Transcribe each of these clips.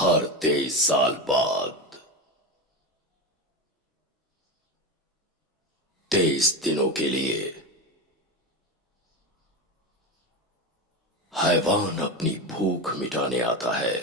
हर 23 साल बाद 23 दिनों के लिए हैवान अपनी भूख मिटाने आता है।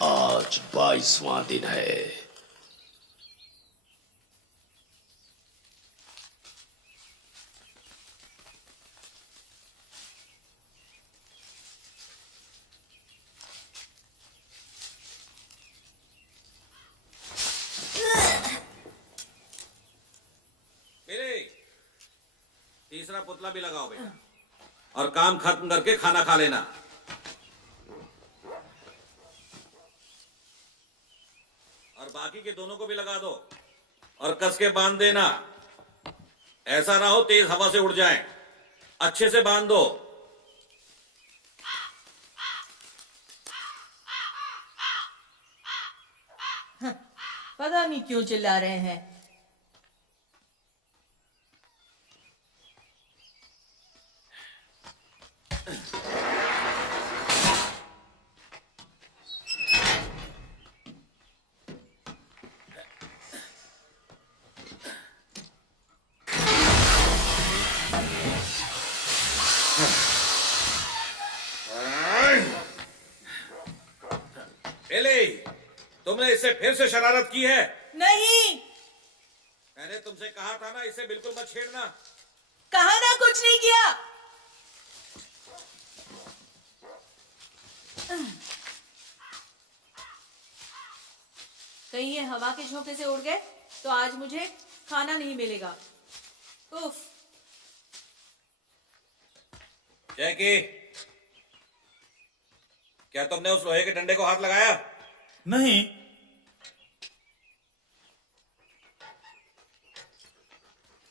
आज 22वां दिन है। तीसरा पुतला भी लगाओ बेटा, और काम खत्म करके खाना खा लेना। और बाकी के दोनों को भी लगा दो और कस के बांध देना। ऐसा ना हो तेज हवा से उड़ जाएं। अच्छे से बांध दो। पता नहीं क्यों चिल्ला रहे हैं। एले, तुमने इससे फिर से शरारत की है? नहीं, मैंने तुमसे कहा था ना, इसे बिल्कुल मत छेड़ना। कहा ना कुछ नहीं किया। कहीं ये हवा के झोंके से उड़ गए तो आज मुझे खाना नहीं मिलेगा। उफ। जैकी, क्या तुमने उस लोहे के डंडे को हाथ लगाया? नहीं।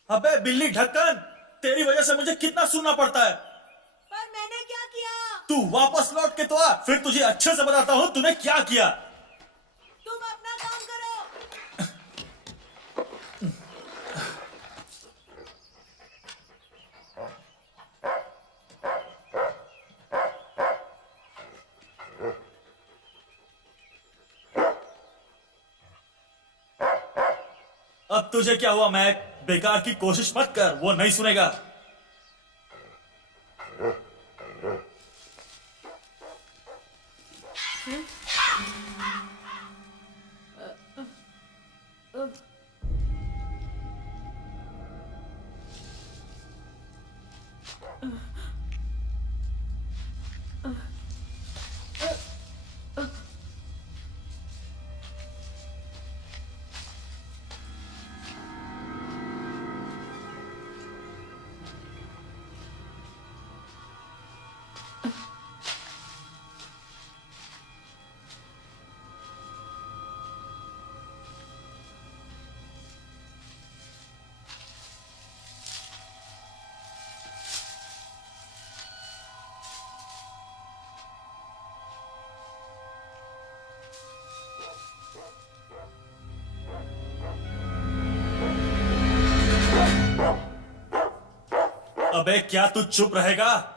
अबे बिल्ली ढक्कन, तेरी वजह से मुझे कितना सुनना पड़ता है। पर मैंने क्या किया? तू वापस लौट के तो आ, फिर तुझे अच्छे से बताता हूँ तूने क्या किया। तुम अपना काम करो। अब तुझे क्या हुआ मैक? बेकार की कोशिश मत कर, वो नहीं सुनेगा। अबे क्या तू चुप रहेगा?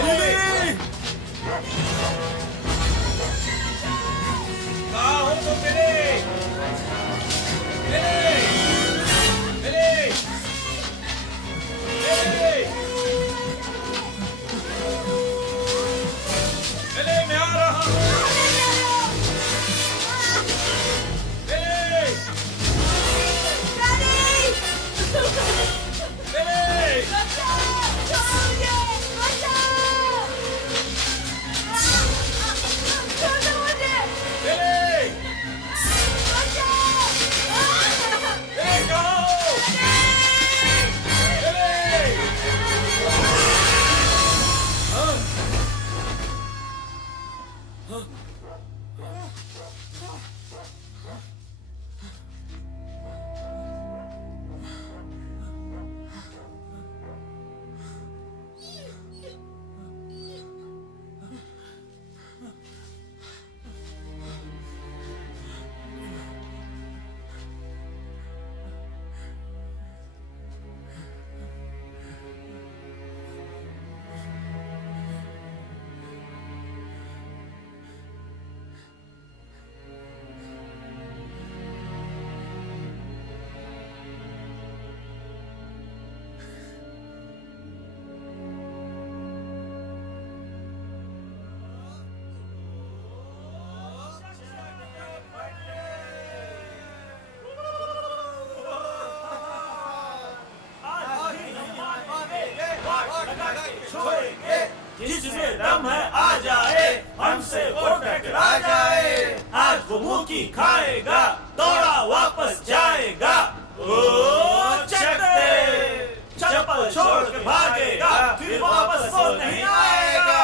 बिल्ली! कहाँ हो तुम बिल्ली? बिल्ली! बिल्ली! बिल्ली! बिल्ली, मैं आ रहा हूँ। बिल्ली! बिल्ली! बिल्ली! बिल्ली, कहाँ हो? बिल्ली! हाँ? जिसमें दम है आ जाए, हमसे वो टकरा जाए। आज वो मुंह की खाएगा, दौड़ा वापस जाएगा। ओ चकते, चप्पल छोड़ के भागेगा, फिर वापस वो नहीं आएगा।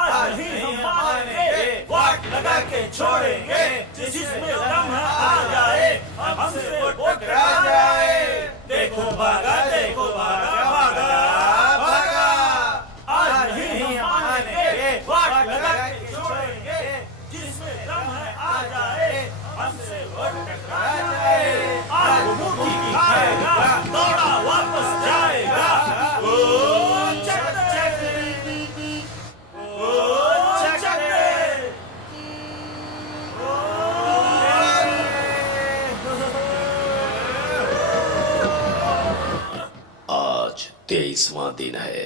आज नहीं हम मानेंगे, वाट लगा के छोड़ेंगे। जिसमें दम है आ जाए, हमसे वो टकरा जाए। देखो भागा, देखो भागा, भागा, भागा। आज नहीं हम मानेंगे, वाट लगा के छोड़ेंगे। जिसमें दम है आ जाए, हमसे वो टकरा जाए। आज वो मुंह की खाएगा, दौड़ा वापस जाएगा। ओ चकते, ओ चकते, आज 23वां दिन है।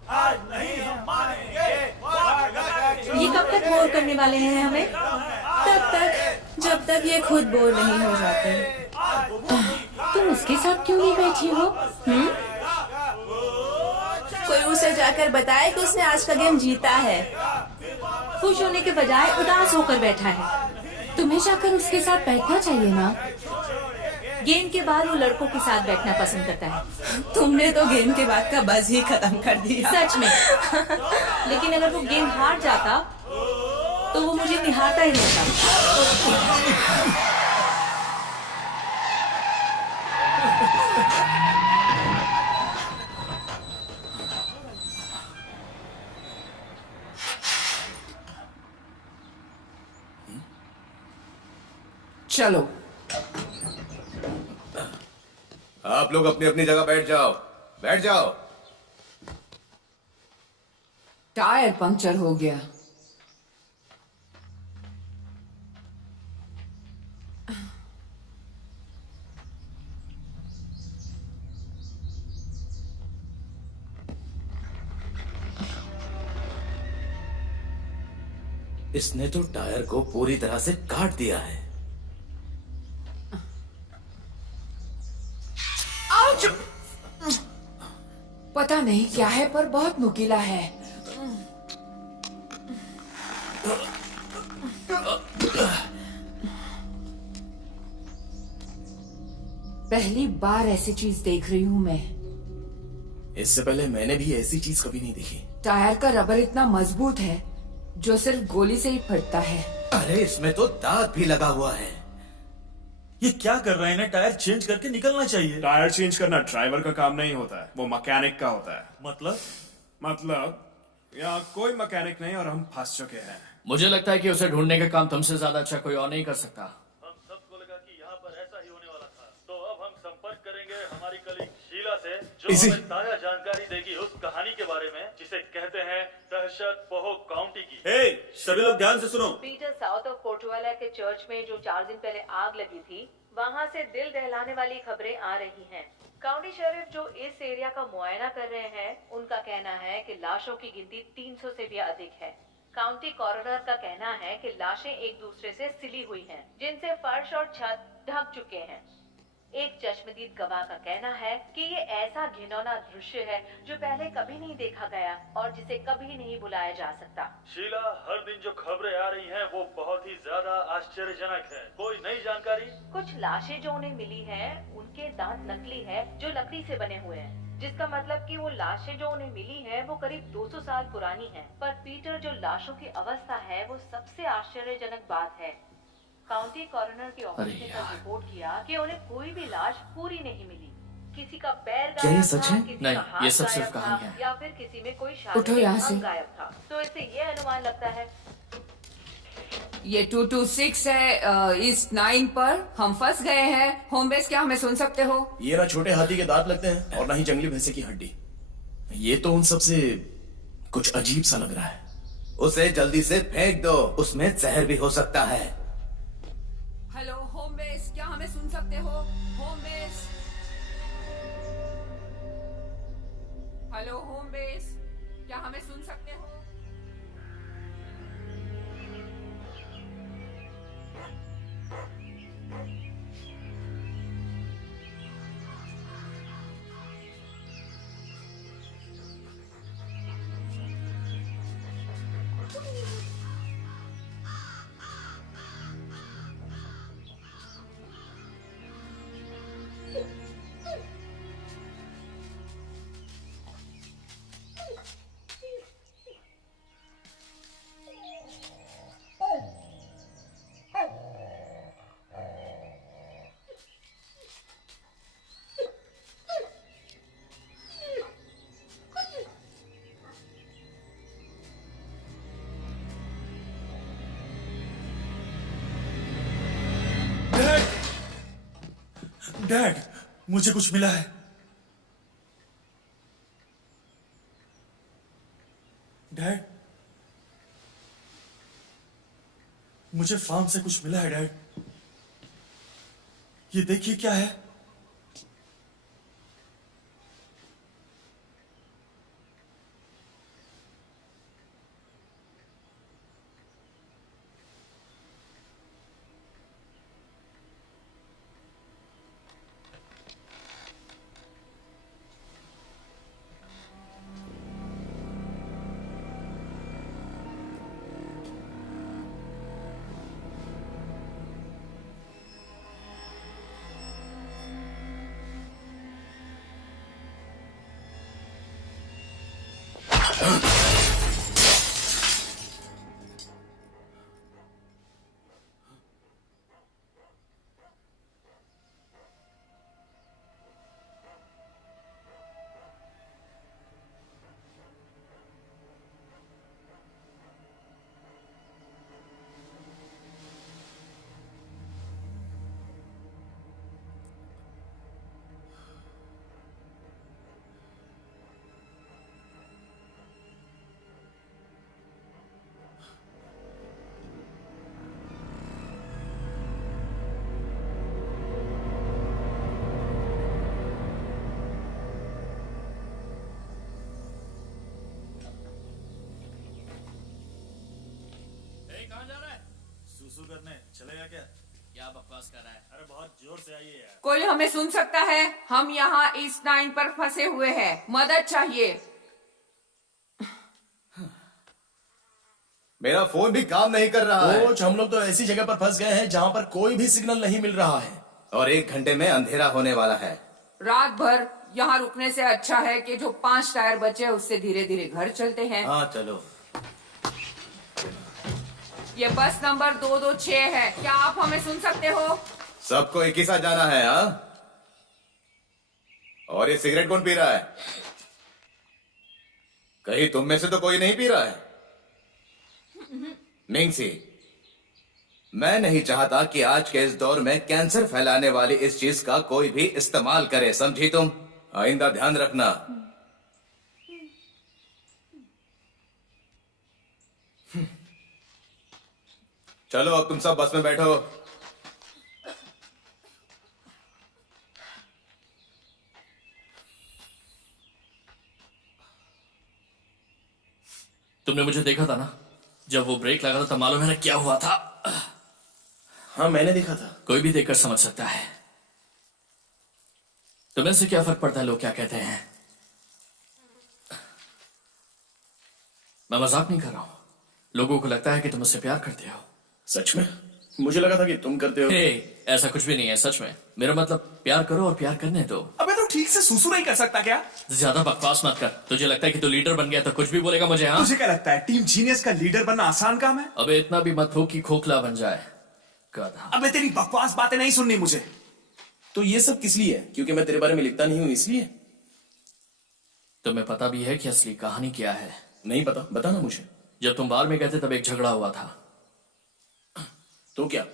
आज नहीं हम मानेंगे, वाट लगा के ये कब तक बोर करने वाले हैं हमें? तब तक जब तक ये खुद बोर नहीं हो जाते। तुम उसके साथ क्यों नहीं बैठी हो? कोई उसे जाकर बताए कि उसने आज का गेम जीता है। खुश होने के बजाय उदास होकर बैठा है। तुम्हें जाकर उसके साथ बैठना चाहिए ना। गेम के बाद वो लड़कों के साथ बैठना पसंद करता है। तुमने तो गेम के बाद का बज़ ही खत्म कर दिया। सच में। लेकिन अगर वो गेम हार जाता तो वो मुझे निहारता ही रहता। चलो आप लोग अपनी अपनी जगह बैठ जाओ, बैठ जाओ। टायर पंक्चर हो गया। इसने तो टायर को पूरी तरह से काट दिया है। पता नहीं क्या है पर बहुत नुकीला है। पहली बार ऐसी चीज देख रही हूँ मैं। इससे पहले मैंने भी ऐसी चीज कभी नहीं देखी। टायर का रबर इतना मजबूत है जो सिर्फ गोली से ही फटता है। अरे इसमें तो दांत भी लगा हुआ है। ये क्या कर रहे हैं? इन्हें टायर चेंज करके निकलना चाहिए। टायर चेंज करना ड्राइवर का काम नहीं होता है, वो मैकेनिक का होता है। मतलब यहाँ कोई मैकेनिक नहीं और हम फंस चुके हैं। मुझे लगता है कि उसे ढूंढने का काम तुमसे ज्यादा अच्छा कोई और नहीं कर सकता। हम सबको लगा कि यहाँ पर ऐसा ही होने वाला था, तो अब हम संपर्क करेंगे हमारी कलीग शीला से, जो हमें ताजा जानकारी देगी उस कहानी के बारे में जिसे कहते हैं दहशत पोहोक काउंटी की। हे, सभी लोग ध्यान से सुनो। पीटर साउथ ऑफ पोर्टुगाला के चर्च में जो 4 दिन पहले आग लगी थी, वहाँ से दिल दहलाने वाली खबरें आ रही हैं। काउंटी शेरिफ जो इस एरिया का मुआयना कर रहे हैं, उनका कहना है कि लाशों की गिनती 300 से भी अधिक है। काउंटी कॉरोनर का कहना है कि लाशें एक दूसरे से सिली हुई हैं, जिनसे फर्श और छत ढक चुके हैं। एक चश्मदीद गवाह का कहना है कि ये ऐसा घिनौना दृश्य है जो पहले कभी नहीं देखा गया और जिसे कभी नहीं बुलाया जा सकता। शीला, हर दिन जो खबरें आ रही हैं वो बहुत ही ज्यादा आश्चर्यजनक है। कोई नई जानकारी? कुछ लाशें जो उन्हें मिली हैं, उनके दांत नकली हैं जो लकड़ी से बने हुए हैं, जिसका मतलब कि वो लाशें जो उन्हें मिली हैं वो करीब 200 साल पुरानी हैं। पर पीटर, जो लाशों की अवस्था है वो सबसे आश्चर्यजनक बात है। काउंटी कॉरोनर के ऑफिस ने कल रिपोर्ट किया कि उन्हें कोई भी लाश पूरी नहीं मिली। किसी का पैर क्या ये गायब सच था, है? किसी नहीं, का हाथ ये सब गायब सिर्फ था, कहानी है। या फिर किसी में कोई उठो शारीरिक यहाँ से। अंग गायब था। तो इससे ये अनुमान लगता है ये 226 है ईस्ट 9 पर हम फंस गए हैं। होम बेस, क्या हमें सुन सकते हो? ये ना छोटे हाथी के दांत लगते हैं और ना ही जंगली भैंसे की हड्डी। ये तो उन सब से कुछ अजीब सा लग रहा है। उसे जल्दी से फेंक दो, उसमें जहर भी हो सकता है। हेलो होम बेस, क्या हमें सुन सकते हो? Home base, hello home base, क्या हमें सुन सकते हो? डैड, मुझे कुछ मिला है। डैड, मुझे फार्म से कुछ मिला है डैड। ये देखिए क्या है। कहाँ जा रहा है? सुसु करने चलेगा क्या? क्या बकवास कर रहा है? अरे बहुत जोर से आइए यार। कोई हमें सुन सकता है? हम यहाँ ईस्ट 9 पर फंसे हुए हैं, मदद चाहिए। मेरा फोन भी काम नहीं कर रहा है कोच, हम लोग तो ऐसी जगह पर फंस गए हैं जहाँ पर कोई भी सिग्नल नहीं मिल रहा है और 1 घंटे में अंधेरा होने वाला है। रात भर यहाँ रुकने से अच्छा है कि जो 5 टायर बचे उससे धीरे धीरे घर चलते हैं। हाँ चलो। ये बस नंबर 226 है, क्या आप हमें सुन सकते हो? सबको एक ही साथ जाना है। हाँ, और ये सिगरेट कौन पी रहा है? कहीं तुम में से तो कोई नहीं पी रहा है? मिंगसी, मैं नहीं चाहता कि आज के इस दौर में कैंसर फैलाने वाली इस चीज का कोई भी इस्तेमाल करे, समझी तुम? आइंदा ध्यान रखना। चलो अब तुम सब बस में बैठो। तुमने मुझे देखा था ना, जब वो ब्रेक लगा था तब मालूम है ना क्या हुआ था? हाँ मैंने देखा था। कोई भी देखकर समझ सकता है। तुम्हें से क्या फर्क पड़ता है लोग क्या कहते हैं? मैं मजाक नहीं कर रहा हूं। लोगों को लगता है कि तुम मुझसे प्यार करते हो। सच में? मुझे लगा था कि तुम करते हो। हे, ऐसा कुछ भी नहीं है सच में। मेरा मतलब प्यार करो और प्यार करने दो। अबे तो ठीक से सुसु नहीं कर सकता क्या? ज्यादा बकवास मत कर। तुझे लगता है कि तू लीडर बन गया तो कुछ भी बोलेगा मुझे? हाँ, तुझे क्या लगता है टीम जीनियस का लीडर बनना आसान काम है? अबे इतना भी मत हो कि खोखला बन जाए गधा। अबे तेरी बकवास बातें नहीं सुननी मुझे। तो ये सब किस लिए है? क्योंकि मैं तेरे बारे में लिखता नहीं हूं इसलिए? तुम्हें पता भी है कि असली कहानी क्या है? नहीं पता, बताना मुझे। जब तुम बार में गए थे तब एक झगड़ा हुआ था। तो क्या?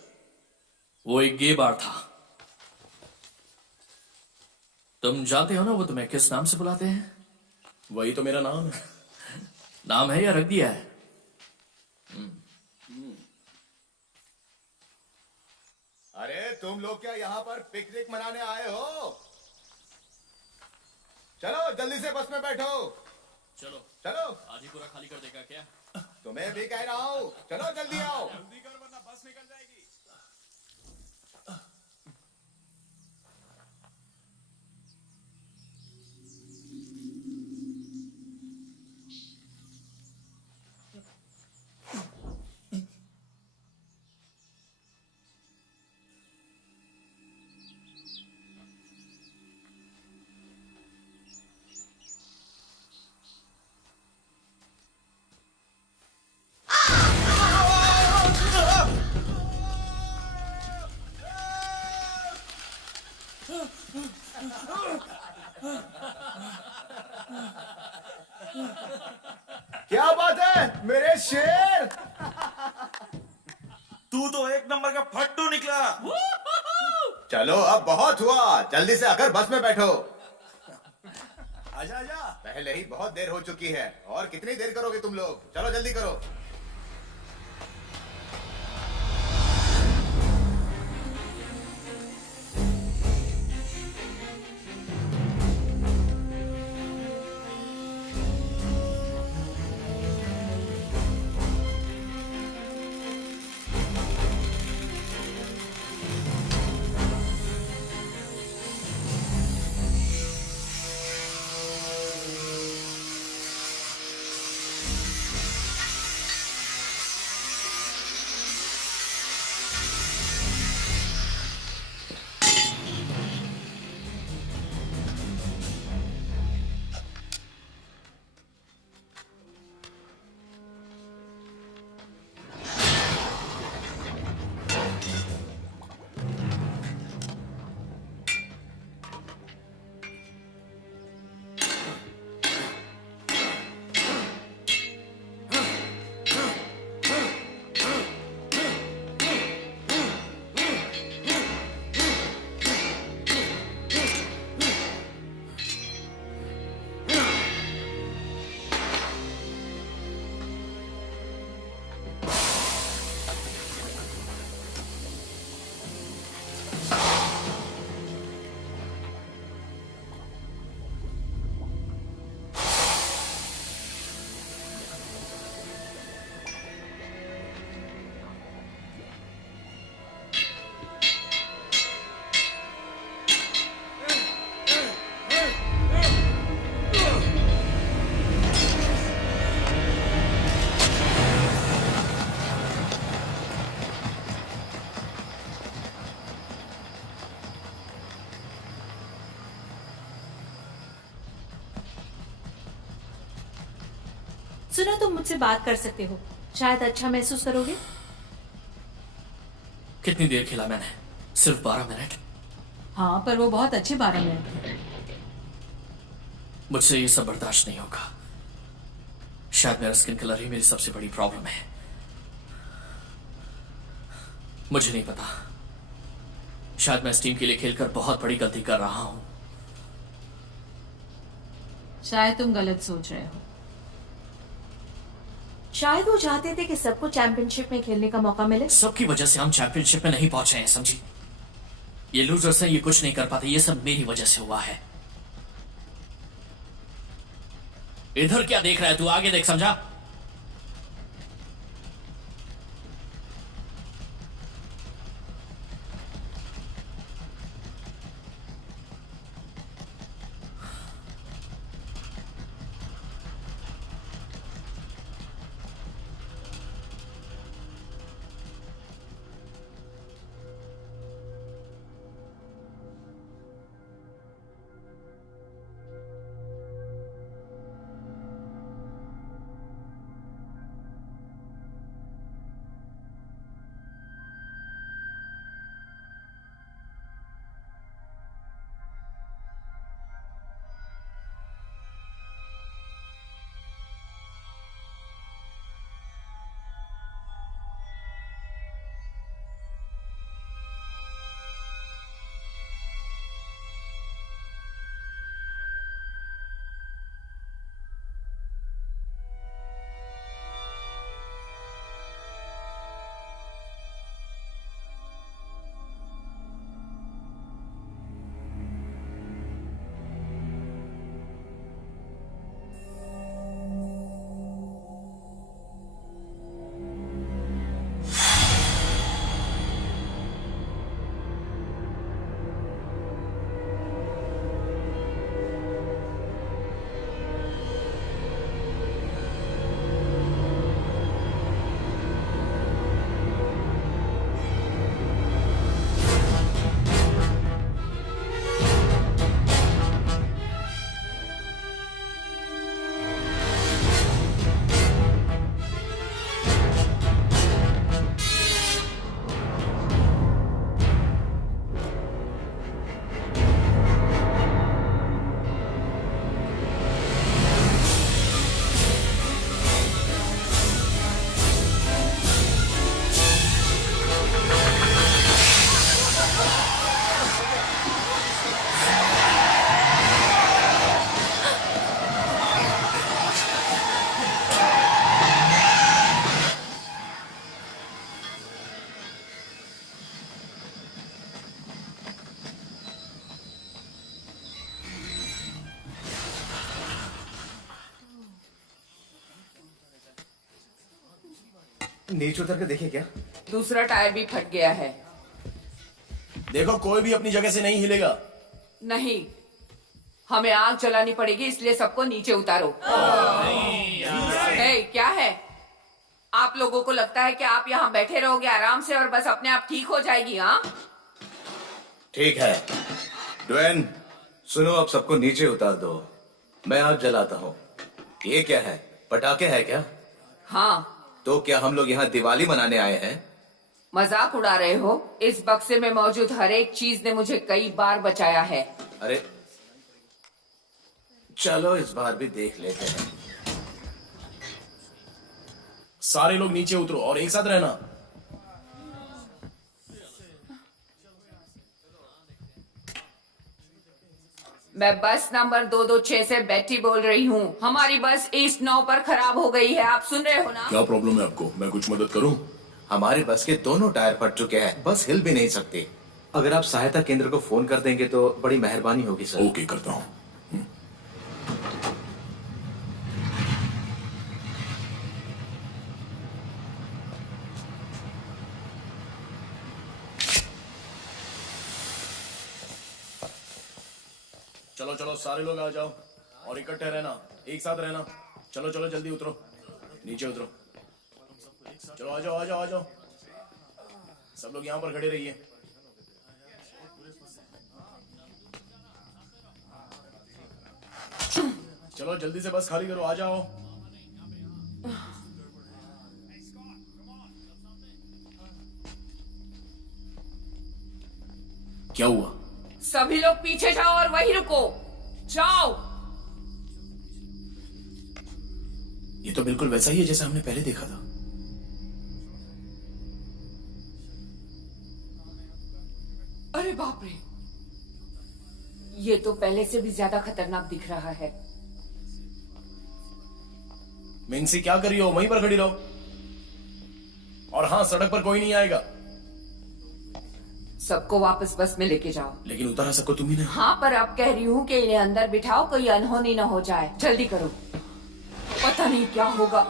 वो एक गे बार था। तुम जानते हो ना वो तुम्हें किस नाम से बुलाते हैं? वही तो मेरा नाम है। नाम है या रख दिया है? अरे तुम लोग क्या यहाँ पर पिकनिक मनाने आए हो? चलो जल्दी से बस में बैठो। चलो चलो, आज ही पूरा खाली कर देगा क्या? तुम्हें भी कह रहा हूँ, चलो जल्दी आओ। जल्दी कर वरना बस निकल जाएगी। क्या बात है मेरे शेर? तू तो एक नंबर का फट्टू निकला। चलो अब बहुत हुआ, जल्दी से आकर बस में बैठो। आजा आजा। पहले ही बहुत देर हो चुकी है, और कितनी देर करोगे तुम लोग? चलो जल्दी करो। सुनो, तुम मुझसे बात कर सकते हो, शायद अच्छा महसूस करोगे। कितनी देर खेला मैंने? सिर्फ 12 मिनट। हाँ, पर वो बहुत अच्छे 12 मिनट थे। मुझसे ये सब बर्दाश्त नहीं होगा। शायद मेरा स्किन कलर ही मेरी सबसे बड़ी प्रॉब्लम है। मुझे नहीं पता, शायद मैं इस टीम के लिए खेलकर बहुत बड़ी गलती कर रहा हूं। शायद तुम गलत सोच रहे हो। शायद वो चाहते थे कि सबको चैंपियनशिप में खेलने का मौका मिले। सबकी वजह से हम चैंपियनशिप में नहीं पहुंच रहे हैं, समझी? ये लूजर्स हैं, ये कुछ नहीं कर पाते, ये सब मेरी वजह से हुआ है। इधर क्या देख रहा है तू? आगे देख, समझा? नीचे उतर के देखे क्या? दूसरा टायर भी फट गया है। देखो, कोई भी अपनी जगह से नहीं हिलेगा। नहीं, हमें आग जलानी पड़ेगी, इसलिए सबको नीचे उतारो। हे, क्या है? आप लोगों को लगता है कि आप यहाँ बैठे रहोगे आराम से और बस अपने आप ठीक हो जाएगी? हाँ, ठीक है ड्वेन, सुनो, अब सबको नीचे उतार दो। मैं आग जलाता हूँ। ये क्या है? पटाखे है क्या? हाँ। तो क्या हम लोग यहाँ दिवाली मनाने आए हैं? मजाक उड़ा रहे हो? इस बक्से में मौजूद हर एक चीज ने मुझे कई बार बचाया है। अरे चलो इस बार भी देख लेते हैं। सारे लोग नीचे उतरो और एक साथ रहना। मैं बस नंबर 226 से बेटी बोल रही हूँ। हमारी बस ईस्ट 9 पर खराब हो गई है। आप सुन रहे हो ना? क्या प्रॉब्लम है आपको? मैं कुछ मदद करूं? हमारे बस के दोनों टायर फट चुके हैं, बस हिल भी नहीं सकती। अगर आप सहायता केंद्र को फोन कर देंगे तो बड़ी मेहरबानी होगी सर। ओके, करता हूं। चलो चलो, सारे लोग आ जाओ और इकट्ठे रहना, एक साथ रहना। चलो चलो, जल्दी उतरो, नीचे उतरो। चलो आ जाओ आ जाओ आ जाओ, सब लोग यहाँ पर खड़े रहिए। चलो जल्दी से बस खाली करो, आ जाओ। क्या हुआ? सभी लोग पीछे जाओ और वहीं रुको। जाओ। ये तो बिल्कुल वैसा ही है जैसा हमने पहले देखा था। अरे बाप रे, ये तो पहले से भी ज्यादा खतरनाक दिख रहा है। मिंगसी क्या कर रही हो? वहीं पर खड़ी रहो। और हाँ, सड़क पर कोई नहीं आएगा। सबको वापस बस में लेके जाओ। लेकिन उतारा सबको तुम ही ने। हाँ, पर अब कह रही हूँ कि इन्हें अंदर बिठाओ, कोई अनहोनी न हो जाए। जल्दी करो, पता नहीं क्या होगा।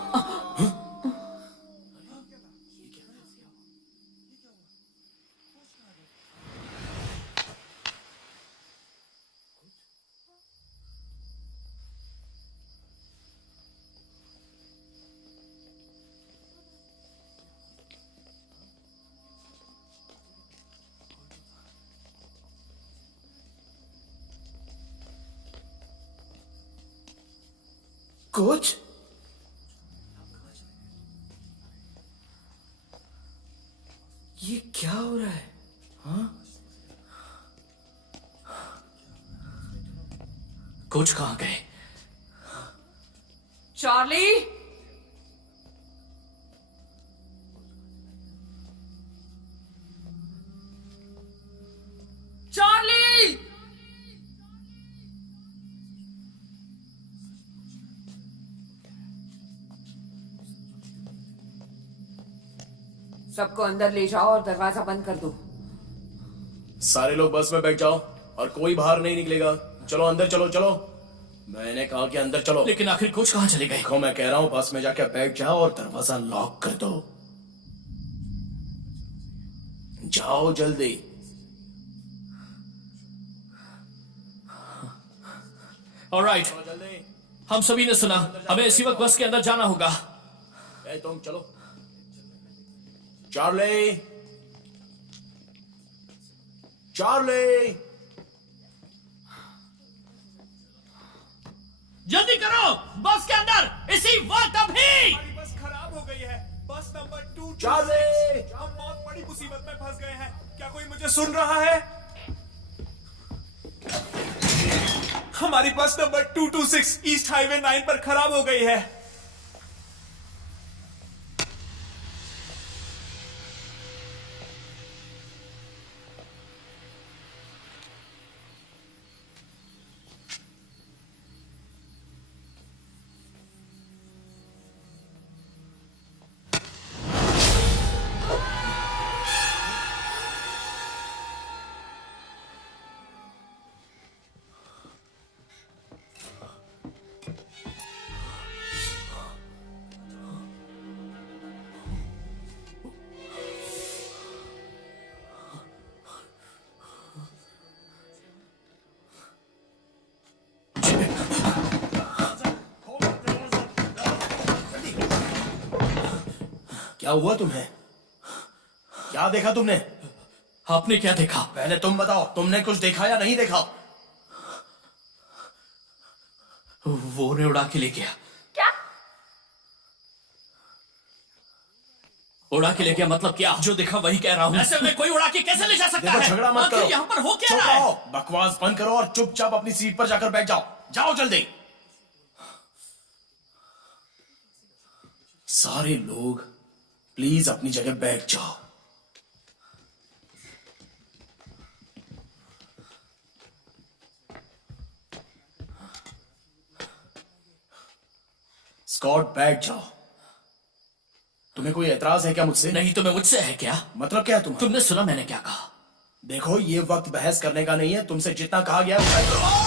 कोच, ये क्या हो रहा है? हाँ? कोच कहाँ गए? चार्ली, चार्ली, सबको अंदर ले जाओ और दरवाजा बंद कर दो। सारे लोग बस में बैठ जाओ और कोई बाहर नहीं निकलेगा। चलो अंदर चलो, चलो। मैंने कहा कि अंदर चलो। लेकिन आखिर कोच कहाँ चले गए? देखो, मैं कह रहा हूं बस में जाके बैठ जाओ और दरवाजा लॉक कर दो। जाओ जल्दी। ऑलराइट, चलो जल्दी। हम सभी ने सुना, हमें इसी वक्त बस के अंदर जाना होगा। तुम चलो। चार्ली, चार्ली, जल्दी करो, बस के अंदर इसी वक्त अभी। हमारी बस खराब हो गई है। बस नंबर 226। चार्ली, हम बहुत बड़ी मुसीबत में फंस गए हैं। क्या कोई मुझे सुन रहा है? हमारी बस नंबर 226 ईस्ट हाईवे 9 पर खराब हो गई है। क्या हुआ तुम्हें? क्या देखा तुमने? आपने क्या देखा? पहले तुम बताओ, तुमने कुछ देखा या नहीं देखा? वो उन्हें उड़ा के ले गया। क्या? उड़ा के ले गया मतलब क्या? जो देखा वही कह रहा हूँ। ऐसे में कोई उड़ा के कैसे ले जा सकता देखो, है? झगड़ा मत आखिर करो। यहाँ पर हो क्या चुप रहा है? रहो, बकवास बंद करो और चुपचाप अपनी सीट पर जाकर बैठ जाओ। जाओ जल्दी। सारे लोग प्लीज अपनी जगह बैठ जाओ। स्कॉट, बैठ जाओ। तुम्हें कोई एतराज है क्या मुझसे? नहीं, तुम्हें मुझसे है क्या? मतलब क्या है तुम्हारा? तुमने सुना मैंने क्या कहा? देखो, ये वक्त बहस करने का नहीं है। तुमसे जितना कहा गया है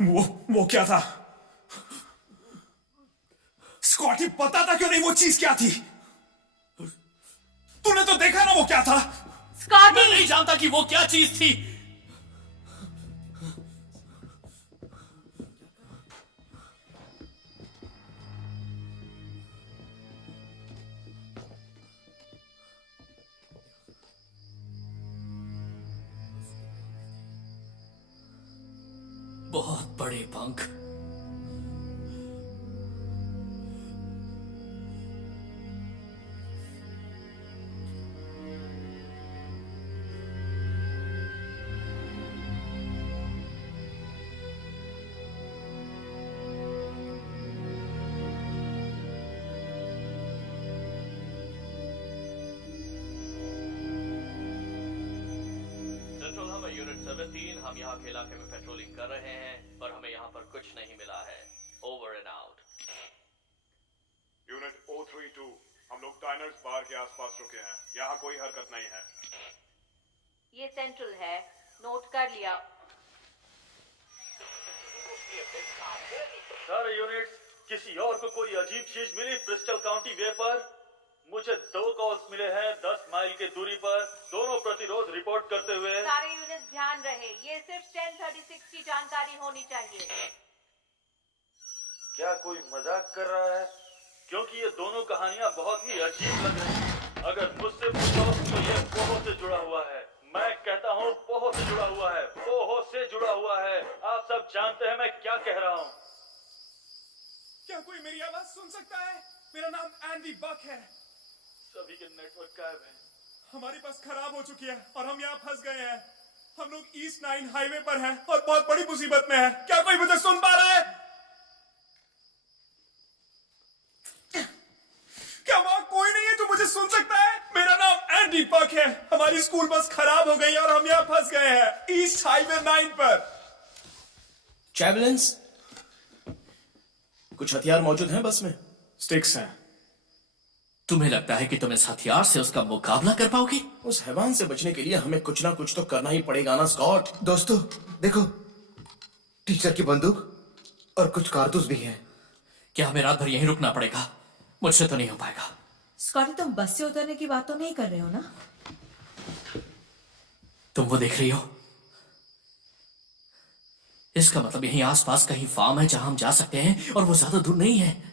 वो क्या था? स्कॉटी, पता था क्यों नहीं वो चीज क्या थी? तूने तो देखा ना वो क्या था? मैं नहीं जानता कि वो क्या चीज थी। बहुत बड़े पंख। सेंट्रल हमें यूनिट 17, हम यहाँ के इलाके में पेट्रोलिंग कर रहे हैं और हमें यहाँ पर कुछ नहीं मिला है। Over and out. यूनिट 032, हम लोग डाइनर्स बार के आसपास रुके हैं। यहाँ कोई हरकत नहीं है। ये सेंट्रल है, नोट कर लिया। सारे यूनिट्स, किसी और को कोई अजीब चीज मिली ब्रिस्टल काउंटी वे पर? मुझे 2 कॉल्स मिले हैं 10 माइल की दूरी पर, दोनों प्रतिरोध रिपोर्ट करते हुए। सारे यूनिट्स ध्यान रहे, ये सिर्फ 1036 की जानकारी होनी चाहिए। क्या कोई मजाक कर रहा है? क्योंकि ये दोनों कहानियां बहुत ही अजीब लग रही हैं। अगर मुझसे पूछो तो ये पोहो से जुड़ा हुआ है। मैं कहता हूँ पोहो से जुड़ा हुआ है, पोहो से जुड़ा हुआ है। आप सब जानते हैं मैं क्या कह रहा हूँ। क्या कोई मेरी आवाज सुन सकता है? मेरा नाम एंडी बक है। सभी के नेटवर्क गायब है। हमारी बस खराब हो चुकी है और हम यहाँ फंस गए हैं। हम लोग ईस्ट 9 हाईवे पर हैं और बहुत बड़ी मुसीबत में है। क्या कोई मुझे सुन पा रहा है? क्या वहाँ कोई नहीं है जो मुझे सुन सकता है? मेरा नाम एंडी बक है। हमारी स्कूल बस खराब हो गई और हम यहाँ फंस गए हैं ईस्ट हाईवे 9 पर। चैवलेंस, कुछ हथियार मौजूद हैं बस में? स्टिक्स हैं। तुम्हें लगता है कि तुम इस हथियार से उसका मुकाबला कर पाओगे? उस हैवान से बचने के लिए हमें कुछ ना कुछ तो करना ही पड़ेगा ना स्कॉट। दोस्तों देखो, टीचर की बंदूक और कुछ कारतूस भी हैं। क्या हमें रात भर यहीं रुकना पड़ेगा? मुझसे तो नहीं हो पाएगा। स्कॉटी, तुम बस से उतरने की बात तो नहीं कर रहे हो ना? तुम वो देख रही हो? इसका मतलब यहीं आसपास कहीं फार्म है जहां हम जा सकते हैं और वो ज्यादा दूर नहीं है।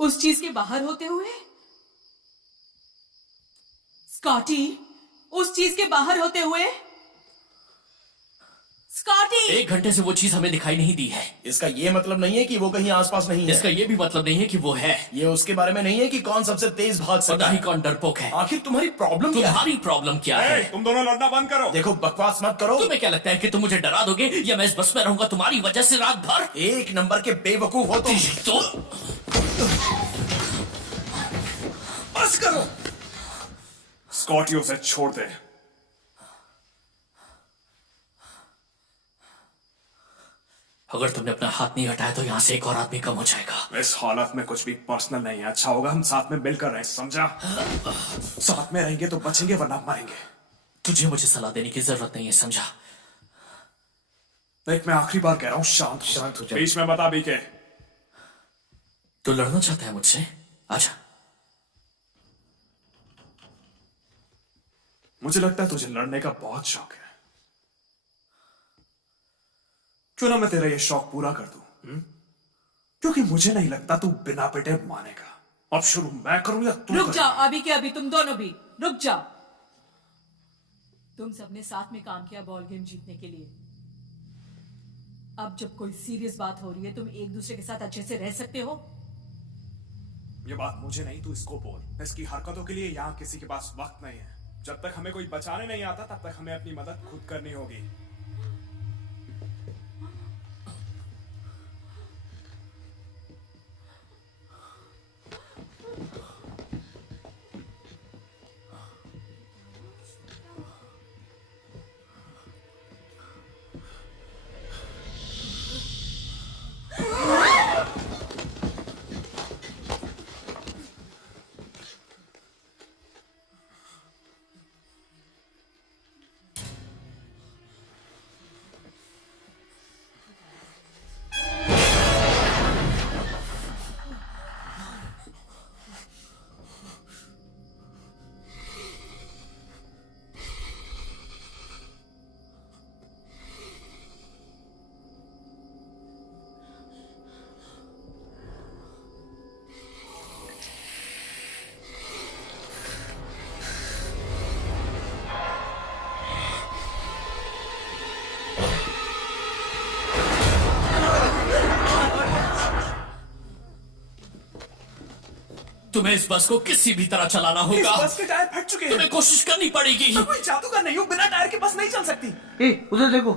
उस चीज के बाहर होते हुए? स्कॉटी, उस चीज के बाहर होते हुए? स्कॉटी! 1 घंटे से वो चीज हमें दिखाई नहीं दी है। इसका ये मतलब नहीं है कि वो कहीं आसपास नहीं है। इसका ये भी मतलब नहीं है कि वो है। ये उसके बारे में नहीं है कि कौन सबसे तेज भाग और सकता ना ही है। कौन डरपोक है। आखिर तुम्हारी प्रॉब्लम क्या है? तुम्हारी प्रॉब्लम क्या है? तुम दोनों लड़ना बंद करो। देखो, बकवास मत करो। तुम्हें क्या लगता है कि तुम मुझे डरा दोगे या मैं इस बस में रहूंगा तुम्हारी वजह से रात भर? 1 नंबर के बेवकूफ हो तुम। तो बस करो। स्कॉटियो से छोड़ दे। अगर तुमने अपना हाथ नहीं हटाया तो यहाँ से एक और आदमी कम हो जाएगा। इस हालत में कुछ भी पर्सनल नहीं है। अच्छा होगा हम साथ में मिलकर रहें, समझा? साथ में रहेंगे तो बचेंगे वरना मरेंगे। तुझे मुझे सलाह देने की जरूरत नहीं है, समझा? देख, मैं आखिरी बार कह रहा हूँ, शांत हो जा। बीच में बता बीके। तू लड़ना चाहता है मुझसे? आजा। मुझे लगता है तुझे लड़ने का बहुत शौक है। क्यों ना मैं तेरा ये शौक पूरा कर दूं? क्योंकि मुझे नहीं लगता तू बिना पिटे मानेगा। अब शुरू मैं करूं या तू? रुक जाओ, अभी के अभी तुम दोनों भी रुक जाओ। तुम सबने साथ में काम किया बॉल गेम जीतने के लिए। अब जब कोई सीरियस बात हो रही है, तुम एक दूसरे के साथ अच्छे से रह सकते हो? ये बात मुझे नहीं, तू इसको बोल। इसकी हरकतों के लिए यहाँ किसी के पास वक्त नहीं है। जब तक हमें कोई बचाने नहीं आता तब तक हमें अपनी मदद खुद करनी होगी। तुम्हें इस बस को किसी भी तरह चलाना इस होगा। बस के टायर फट चुके हैं। तुम्हें कोशिश करनी पड़ेगी। मैं कोई जादूगर नहीं हूँ, बिना टायर के बस नहीं चल सकती। उधर देखो।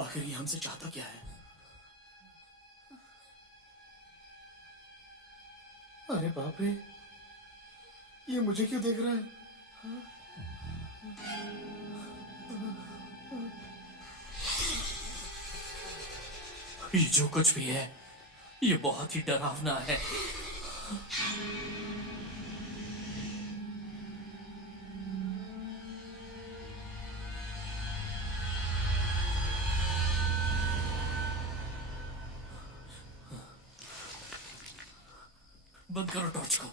आखिर ये हमसे चाहता क्या है? अरे बाप रे, ये मुझे क्यों देख रहा है? ये जो कुछ भी है, ये बहुत ही डरावना है। बंद करो टॉर्च को।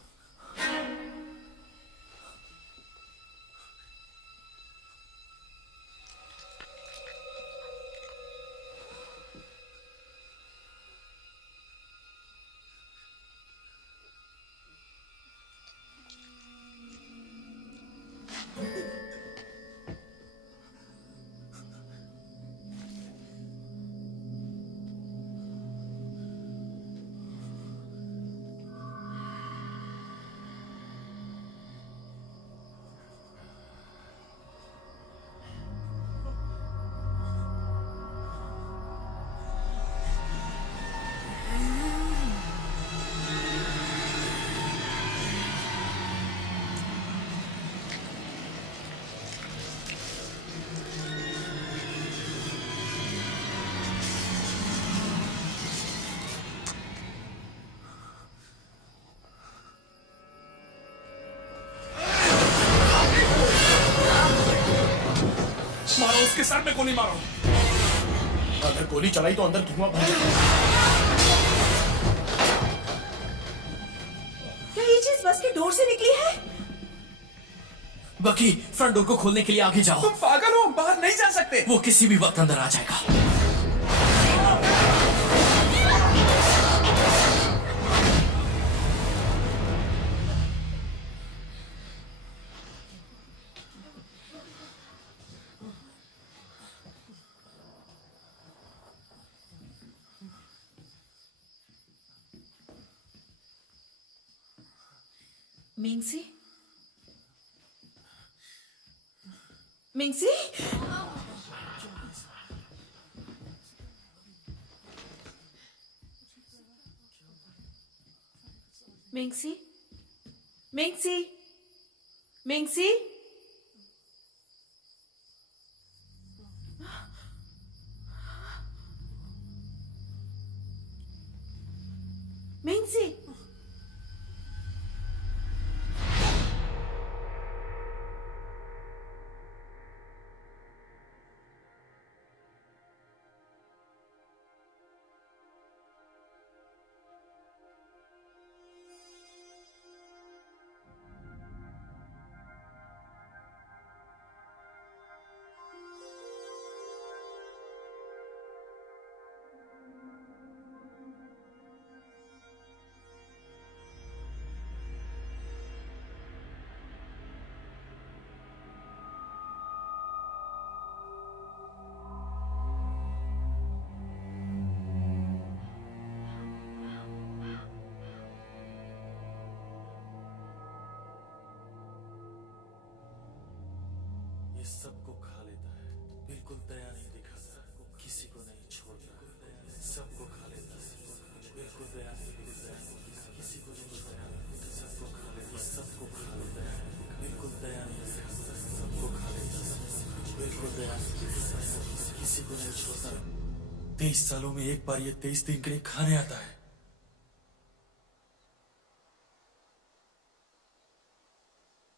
मारो उसके सर में गोली मारो। अगर गोली चलाई तो अंदर धुआं भर जाएगा। क्या ये चीज बस के डोर से निकली है? बकी, फ्रंट डोर को खोलने के लिए आगे जाओ। तुम पागल हो, बाहर नहीं जा सकते। वो किसी भी वक्त अंदर आ जाएगा। मिंगसी? मिंगसी? मिंगसी? मिंगसी? मिंगसी? मिंगसी? ये सबको खा लेता है, बिल्कुल दया नहीं दिखाता, किसी को नहीं छोड़ता, सबको खा लेता है, बिल्कुल दया नहीं दिखाता, किसी को नहीं छोड़ता, सबको खा लेता है, सबको खा लेता है, बिल्कुल दया नहीं दिखाता, सबको खा लेता है, बिल्कुल दया नहीं दिखाता, किसी को नहीं छोड़ता। 23 सालों में एक बार ये 23 दिन के लिए खाने आता है।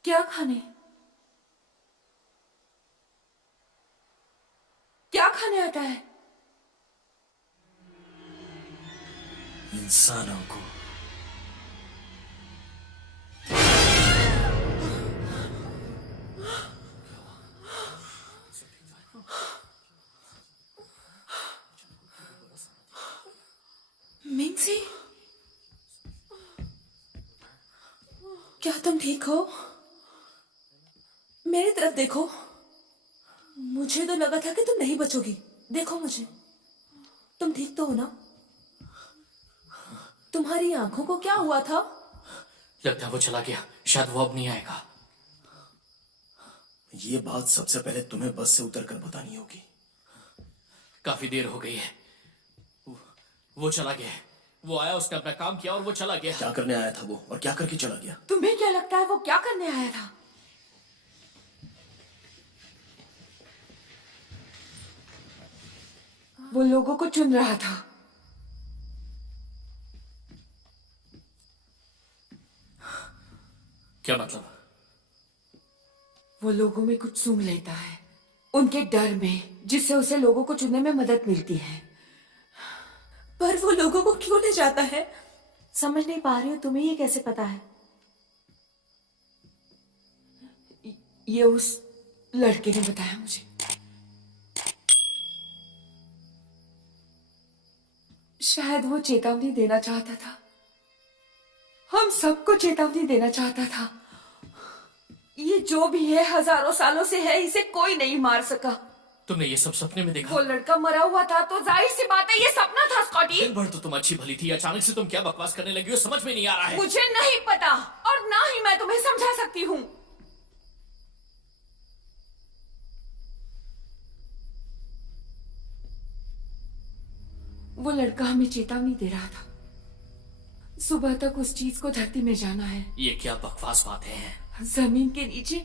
क्या खाने? क्या खाने आता है? इंसानों को। मिंगसी? क्या तुम ठीक हो? तरफ देखो। मुझे तो लगा था कि तुम नहीं बचोगी। देखो मुझे, तुम ठीक तो हो ना? तुम्हारी आंखों को क्या हुआ था? लगता है वो चला गया, शायद वो अब नहीं आएगा। ये बात सबसे पहले तुम्हें बस से उतरकर बतानी होगी। काफी देर हो गई है। वो चला गया है। वो आया, उसने अपना काम किया और वो चला गया। क्या करने आया था वो और क्या करके चला गया? तुम्हें क्या लगता है वो क्या करने आया था? वो लोगों को चुन रहा था। क्या मतलब? वो लोगों में कुछ सूंघ लेता है, उनके डर में, जिससे उसे लोगों को चुनने में मदद मिलती है। पर वो लोगों को क्यों ले जाता है? समझ नहीं पा रही हूँ, तुम्हें ये कैसे पता है? ये उस लड़के ने बताया मुझे। शायद वो चेतावनी देना चाहता था, हम सबको चेतावनी देना चाहता था। ये जो भी है हजारों सालों से है, इसे कोई नहीं मार सका। तुमने ये सब सपने में देखा? वो लड़का मरा हुआ था तो जाहिर सी बात है ये सपना था स्कॉटी। दिन भर तो तुम अच्छी भली थी, अचानक से तुम क्या बकवास करने लगी हो, समझ में नहीं आ रहा है। मुझे नहीं पता और ना ही मैं तुम्हें समझा सकती हूँ। वो लड़का हमें चेतावनी दे रहा था, सुबह तक उस चीज को धरती में जाना है। ये क्या बकवास बातें हैं? जमीन के नीचे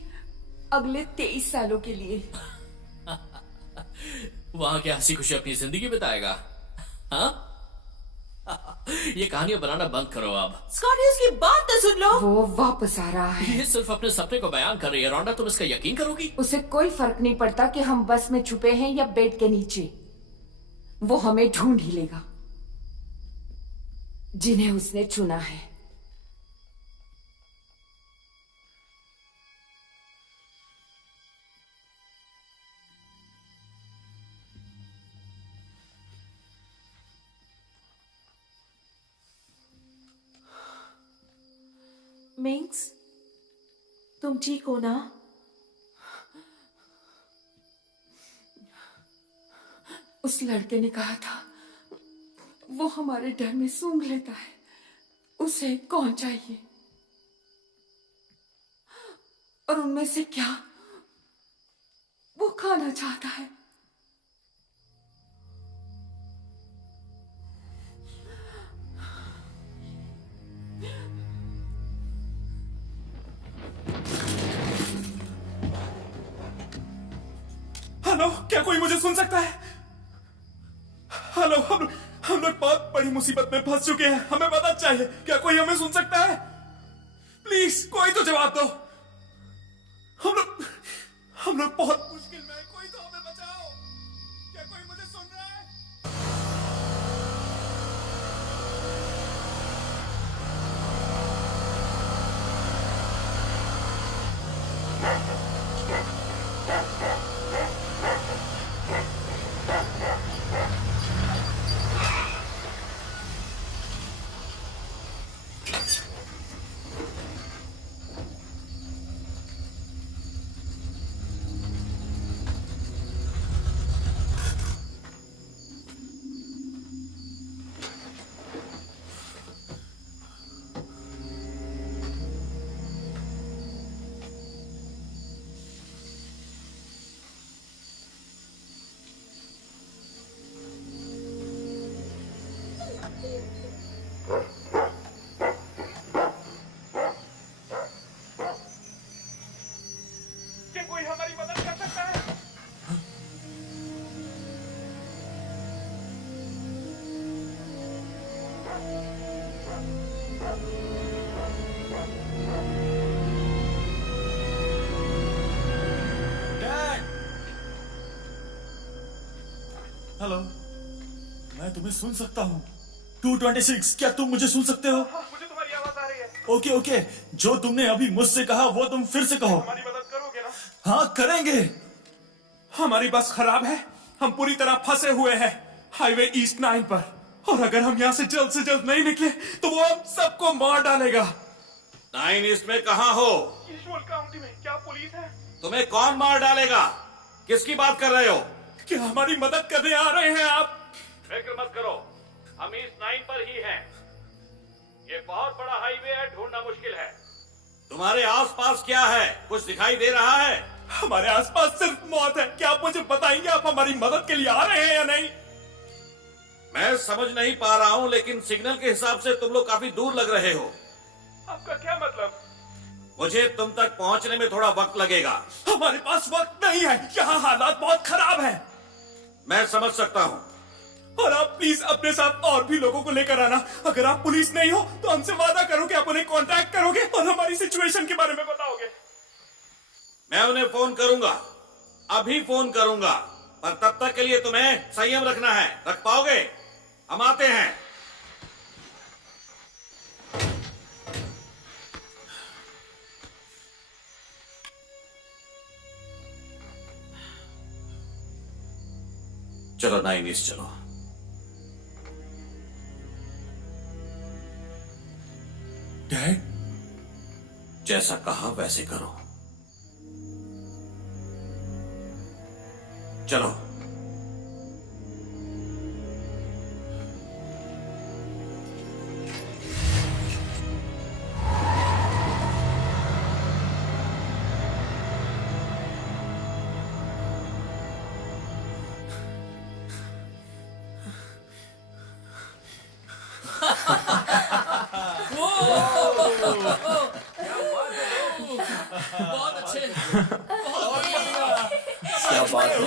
अगले 23 सालों के लिए। वहां क्या हंसी खुशी अपनी जिंदगी बिताएगा? हाँ? ये कहानियां बनाना बंद करो अब। स्कॉटी, उसकी बात तो सुन लो। वो वापस आ रहा है। ये सिर्फ अपने सपने को बयान कर रही है रोंडा, तुम इसका यकीन करोगी? उसे कोई फर्क नहीं पड़ता कि हम बस में छुपे हैं या बेड के नीचे, वो हमें ढूंढ ही लेगा जिन्हें उसने चुना है। मिंग्स, तुम ठीक हो ना? उस लड़के ने कहा था वो हमारे डर में सूंघ लेता है, उसे कौन चाहिए और उनमें से क्या वो खाना चाहता है। हेलो, क्या कोई मुझे सुन सकता है? हेलो, हम लोग बहुत बड़ी मुसीबत में फंस चुके हैं, हमें मदद चाहिए। क्या कोई हमें सुन सकता है? प्लीज कोई तो जवाब दो। हम लोग बहुत मुश्किल में हैं, कोई तो हमें बचाओ। क्या कोई मुझे सुन रहा है? क्या कोई हमारी मदद कर सकता है? हेलो, मैं तुम्हें सुन सकता हूँ। 226, क्या तुम मुझे सुन सकते हो? मुझे तुम्हारी आवाज आ रही है। ओके ओके, जो तुमने अभी मुझसे कहा वो तुम फिर से कहो। हमारी मदद करोगे ना? हाँ करेंगे। हमारी बस खराब है, हम पूरी तरह फंसे हुए हैं हाईवे ईस्ट 9 पर, और अगर हम यहाँ से जल्द नहीं निकले तो वो हम सबको मार डालेगा। 9 ईस्ट में कहाँ हो? यूजुअल काउंटी में। क्या पुलिस है? तुम्हें कौन मार डालेगा? किसकी बात कर रहे हो? क्या हमारी मदद करने आ रहे हैं आप? फिक्र मत करो, हम इस 9 पर ही हैं। ये बहुत बड़ा हाईवे है, ढूंढना मुश्किल है। तुम्हारे आसपास क्या है? कुछ दिखाई दे रहा है? हमारे आसपास सिर्फ मौत है। क्या आप मुझे बताएंगे आप हमारी मदद के लिए आ रहे हैं या नहीं? मैं समझ नहीं पा रहा हूं, लेकिन सिग्नल के हिसाब से तुम लोग काफी दूर लग रहे हो। आपका क्या मतलब? मुझे तुम तक पहुंचने में थोड़ा वक्त लगेगा। हमारे पास वक्त नहीं है, यहाँ हालात बहुत खराब हैं। मैं समझ सकता हूं। और आप प्लीज अपने साथ और भी लोगों को लेकर आना। अगर आप पुलिस नहीं हो तो हमसे वादा करो कि आप उन्हें कांटेक्ट करोगे और हमारी सिचुएशन के बारे में बताओगे। मैं उन्हें फोन करूंगा, अभी फोन करूंगा, पर तब तक के लिए तुम्हें संयम रखना है। रख पाओगे? हम आते हैं। चलो 9 ईस्ट चलो। डैड, जैसा कहा वैसे करो। चलो। बहुत अच्छे। क्या बात है।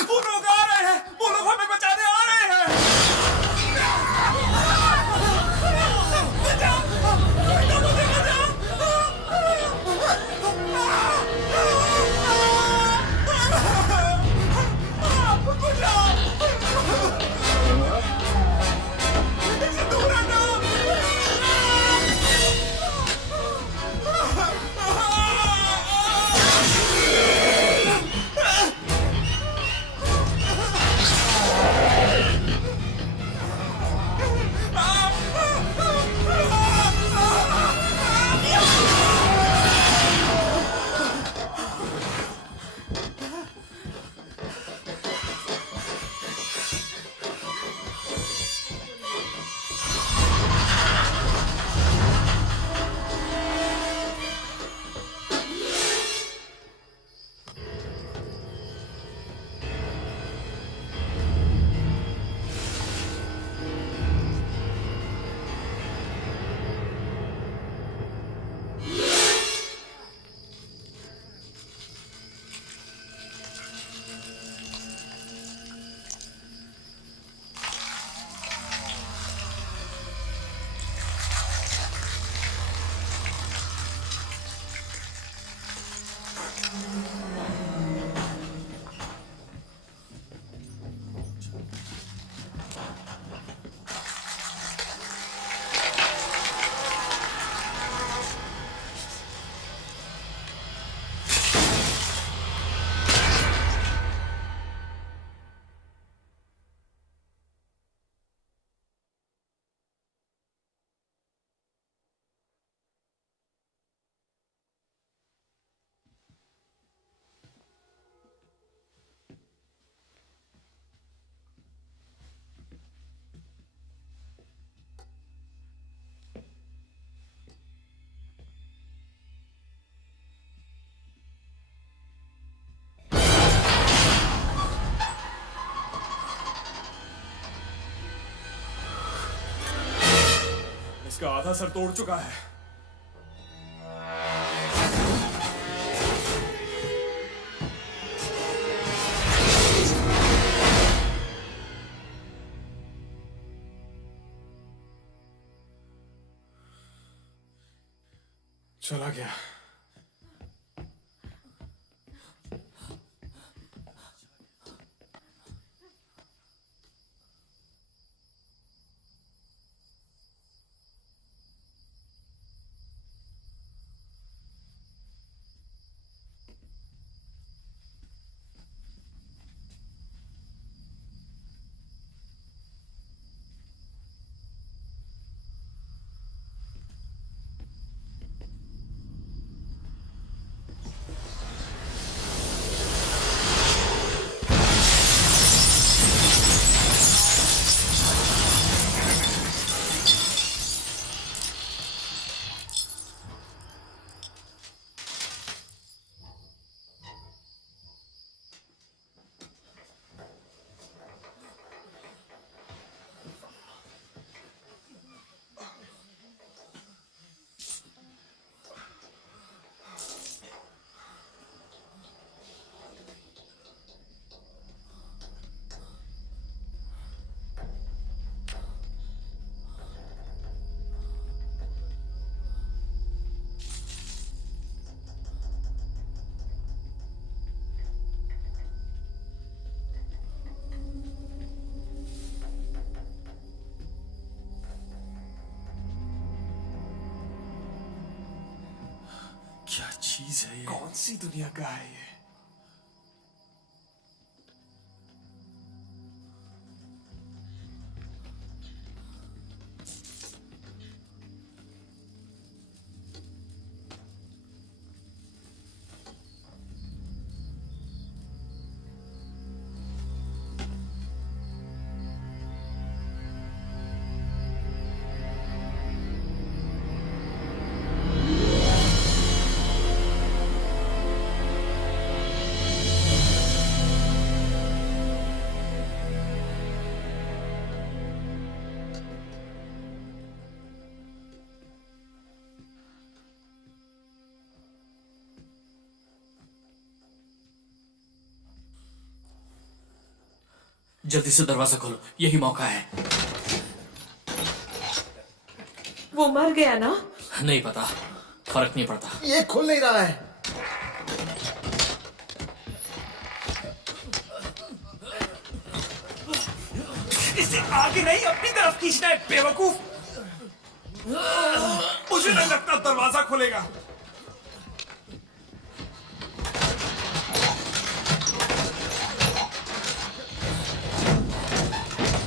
वो लोग आ रहे हैं, वो लोग हमें बचाने आ रहे हैं। बचाओ, मुझे बचाओ। इसे दूर हटाओ। इसका आधा सर तोड़ चुका है। चला गया। चीज है ये? कौन सी दुनिया का है ये? जल्दी से दरवाजा खोलो, यही मौका है। वो मर गया ना? नहीं पता, फर्क नहीं पड़ता। ये खुल नहीं रहा है। इसे आगे नहीं अपनी तरफ खींचना है बेवकूफ। मुझे नहीं लगता दरवाजा खुलेगा।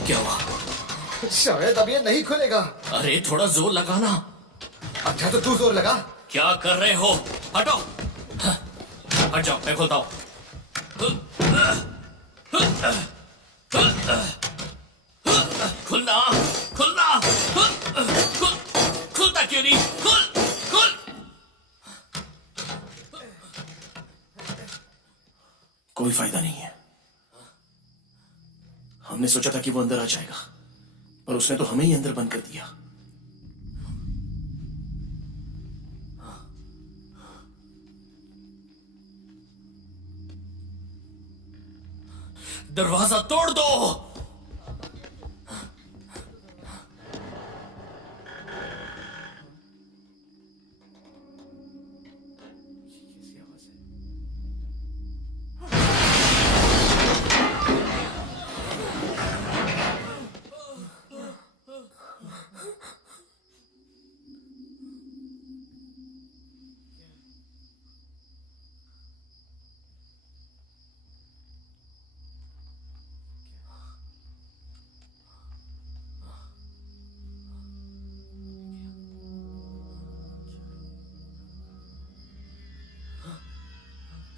क्या हुआ? शायद अब ये नहीं खुलेगा। अरे थोड़ा जोर लगाना। अच्छा तो तू जोर लगा। क्या कर रहे हो? हटो, हट जाओ, मैं खोलता हूं। खुलना, खुलना, खुलता क्यों नहीं? खुल। कोई फायदा नहीं है। हमने सोचा था कि वो अंदर आ जाएगा, पर उसने तो हमें ही अंदर बंद कर दिया। दरवाजा तोड़ दो।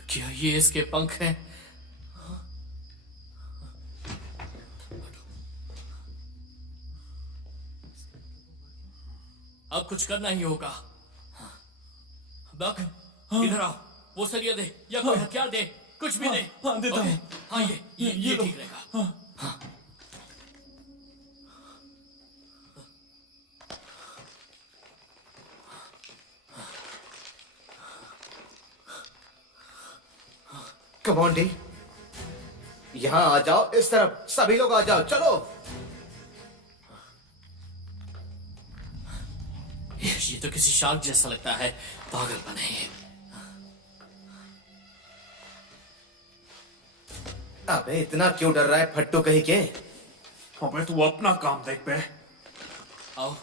क्या ये इसके पंख हैं? अब कुछ करना ही होगा। बक, इधर आओ। वो सरिया दे या कोई हथियार दे, कुछ भी दे। हाँ, देता हूं। हाँ, ये ठीक रहेगा। हाँ। कम ऑन डी, यहां आ जाओ। इस तरफ सभी लोग आ जाओ, चलो। ये तो किसी शार्क जैसा लगता है। पागलपन है ये। अबे इतना क्यों डर रहा है फट्टू कहीं के? अबे तू अपना काम देख बे। आओ,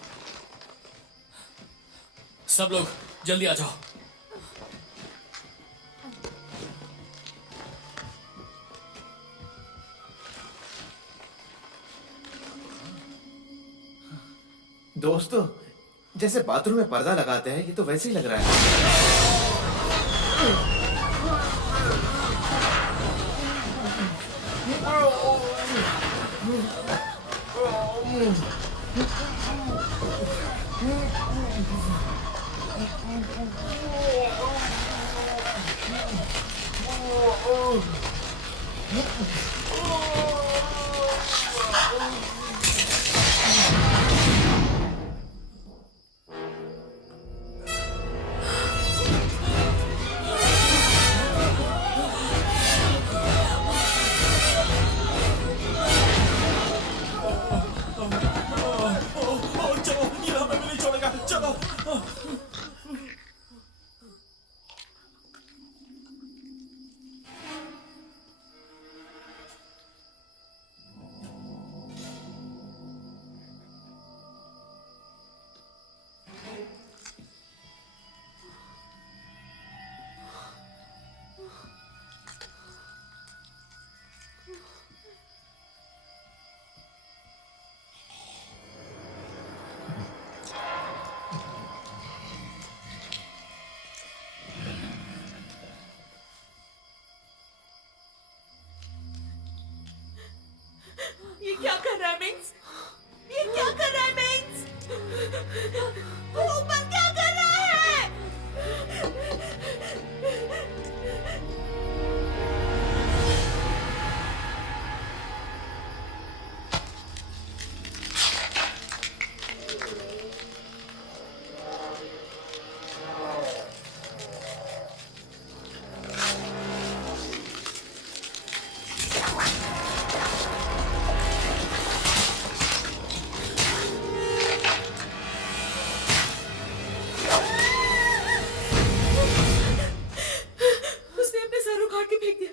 सब लोग जल्दी आ जाओ। दोस्तों, जैसे बाथरूम में पर्दा लगाते हैं, ये तो वैसे ही लग रहा है। चलो, ये हमें भी नहीं छोड़ेगा। चलो। मेंस? ये क्या कर रहा है मेंस? वो ऊपर क्या कर रहा है? उसने अपने सर उखाड़ के फेंक दिया।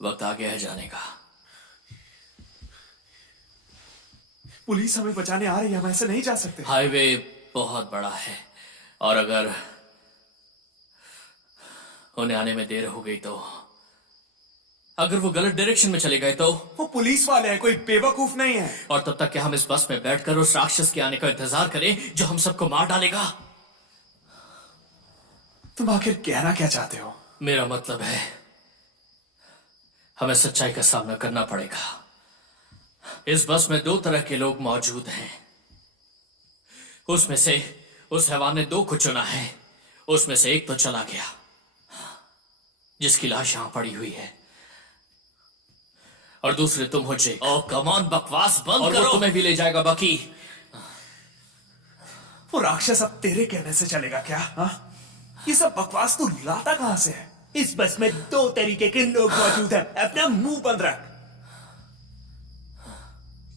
वक्त आ गया है जाने का। पुलिस हमें बचाने आ रही है, हम ऐसे नहीं जा सकते। हाईवे बहुत बड़ा है और अगर उन्हें आने में देर हो गई तो, अगर वो गलत डायरेक्शन में चले गए तो। वो पुलिस वाले हैं, कोई बेवकूफ नहीं है। और तब तक क्या हम इस बस में बैठकर उस राक्षस के आने का इंतजार करें जो हम सबको मार डालेगा? तुम आखिर कहना क्या चाहते हो? मेरा मतलब है हमें सच्चाई का सामना करना पड़ेगा। इस बस में दो तरह के लोग मौजूद हैं। उसमें से उस हैवान ने दो को चुना है। उसमें से एक तो चला गया, जिसकी लाश यहां पड़ी हुई है, और दूसरे तुम हो जे। ओ कम ऑन, बकवास बंद करो। और वो तुम्हें भी ले जाएगा बाकी। वो राक्षस अब तेरे कहने से चलेगा क्या? हा? ये सब बकवास तू लाता कहां से है? इस बस में दो तरीके के लोग मौजूद हैं, अपना मुंह बंद रख।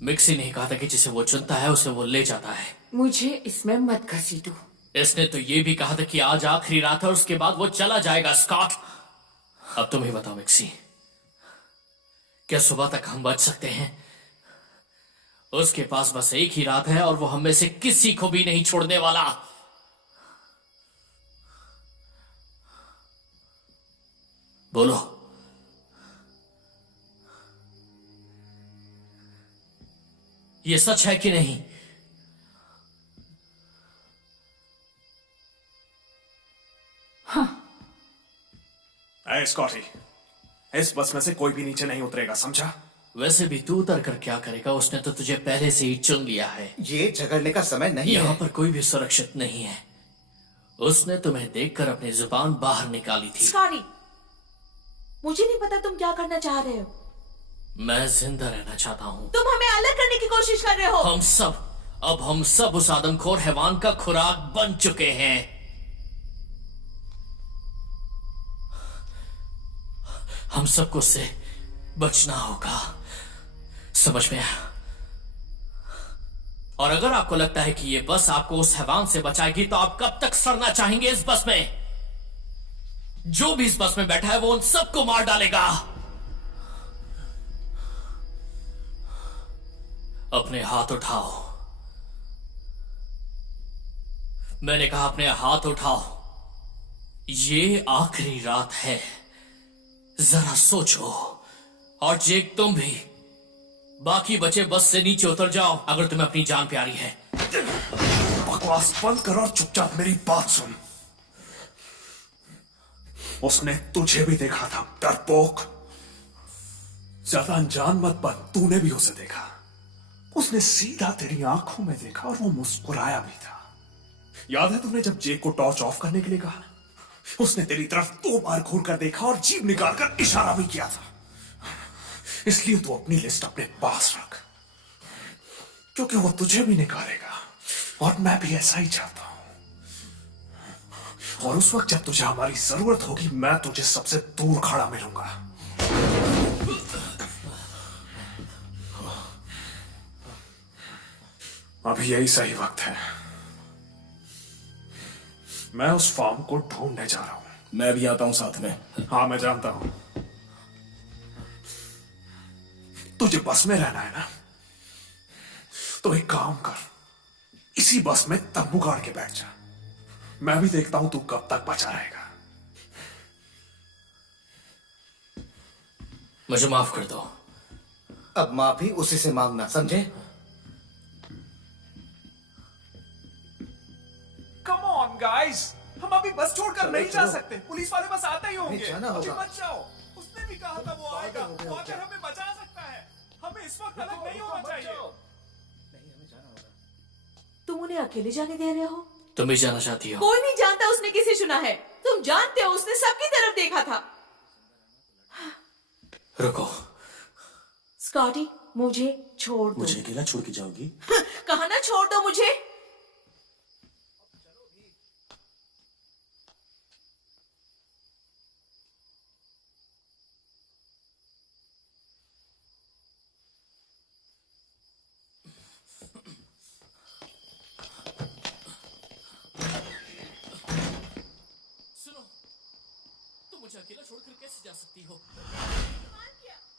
मिक्सी नहीं कहा था कि जिसे वो चुनता है उसे वो ले जाता है। मुझे इसमें मत घसीटो। इसने तो ये भी कहा था कि आज आखिरी रात है और उसके बाद वो चला जाएगा। स्कॉट, अब तुम ही बताओ मिक्सी, क्या सुबह तक हम बच सकते हैं? उसके पास बस एक ही रात है और वो हम में से किसी को भी नहीं छोड़ने वाला। बोलो। ये सच है कि नहीं? अरे स्कॉटी, इस बस में से कोई भी नीचे नहीं उतरेगा, समझा? वैसे भी तू उतर कर क्या करेगा? उसने तो तुझे पहले से ही चुन लिया है। ये झगड़ने का समय नहीं है। यहाँ पर कोई भी सुरक्षित नहीं है। उसने तुम्हें देखकर अपनी जुबान बाहर निकाली थी। स्कॉटी, मुझे नहीं पता तुम क्या करना चाह रहे हो। मैं जिंदा रहना चाहता हूँ। तुम हमें अलग करने की कोशिश कर रहे हो। हम सब उस आदमखोर हैवान का खुराक बन चुके हैं। हम सबको उससे बचना होगा, समझ में आया? और अगर आपको लगता है कि ये बस आपको उस हैवान से बचाएगी तो आप कब तक सड़ना चाहेंगे इस बस में? जो भी इस बस में बैठा है वो उन सबको मार डालेगा। अपने हाथ उठाओ। मैंने कहा अपने हाथ उठाओ। ये आखिरी रात है, जरा सोचो। और जेक, तुम भी। बाकी बचे बस से नीचे उतर जाओ अगर तुम्हें अपनी जान प्यारी है। बकवास बंद करो और चुपचाप मेरी बात सुन। उसने तुझे भी देखा था, डरपोक। ज्यादा अनजान मत बन, तूने भी उसे देखा। उसने सीधा तेरी आंखों में देखा और वो मुस्कुराया भी था। याद है तुमने जब जेक को टॉर्च ऑफ करने के लिए कहा? उसने तेरी तरफ 2 बार घूर कर देखा और जीभ निकालकर इशारा भी किया था। इसलिए तू अपनी लिस्ट अपने पास रख, क्योंकि वो तुझे भी निकालेगा और मैं भी ऐसा ही चाहता हूं। और उस वक्त जब तुझे हमारी जरूरत होगी, मैं तुझे सबसे दूर खड़ा मिलूंगा। अभी यही सही वक्त है। मैं उस फार्म को ढूंढने जा रहा हूं। मैं भी आता हूं साथ में। हाँ, मैं जानता हूं। तुझे बस में रहना है ना, तो एक काम कर, इसी बस में तंबू गाड़ के बैठ जा। मैं भी देखता हूं तू कब तक बचा रहेगा। मुझे माफ कर दो। अब माफी उसी से मांगना, समझे? कम ऑन गाइस, हम अभी बस छोड़कर नहीं जा सकते। पुलिस वाले बस आते ही होंगे। जाना अभी होगा। मत जाओ। उसने भी कहा था वो आएगा, वो आकर हमें बचा सकता है। हमें इस वक्त अलग नहीं होना चाहिए। तुम उन्हें अकेले जाने दे रहे हो? तुम भी जाना चाहती हो? कोई नहीं जानता उसने किसे चुना है। तुम जानते हो उसने सबकी तरफ देखा था। रुको। स्कॉटी, मुझे छोड़ दो। मुझे अकेला छोड़ के जाओगी? कहा ना छोड़ दो मुझे। सुनो, तुम मुझे अकेला छोड़कर कैसे जा सकती हो?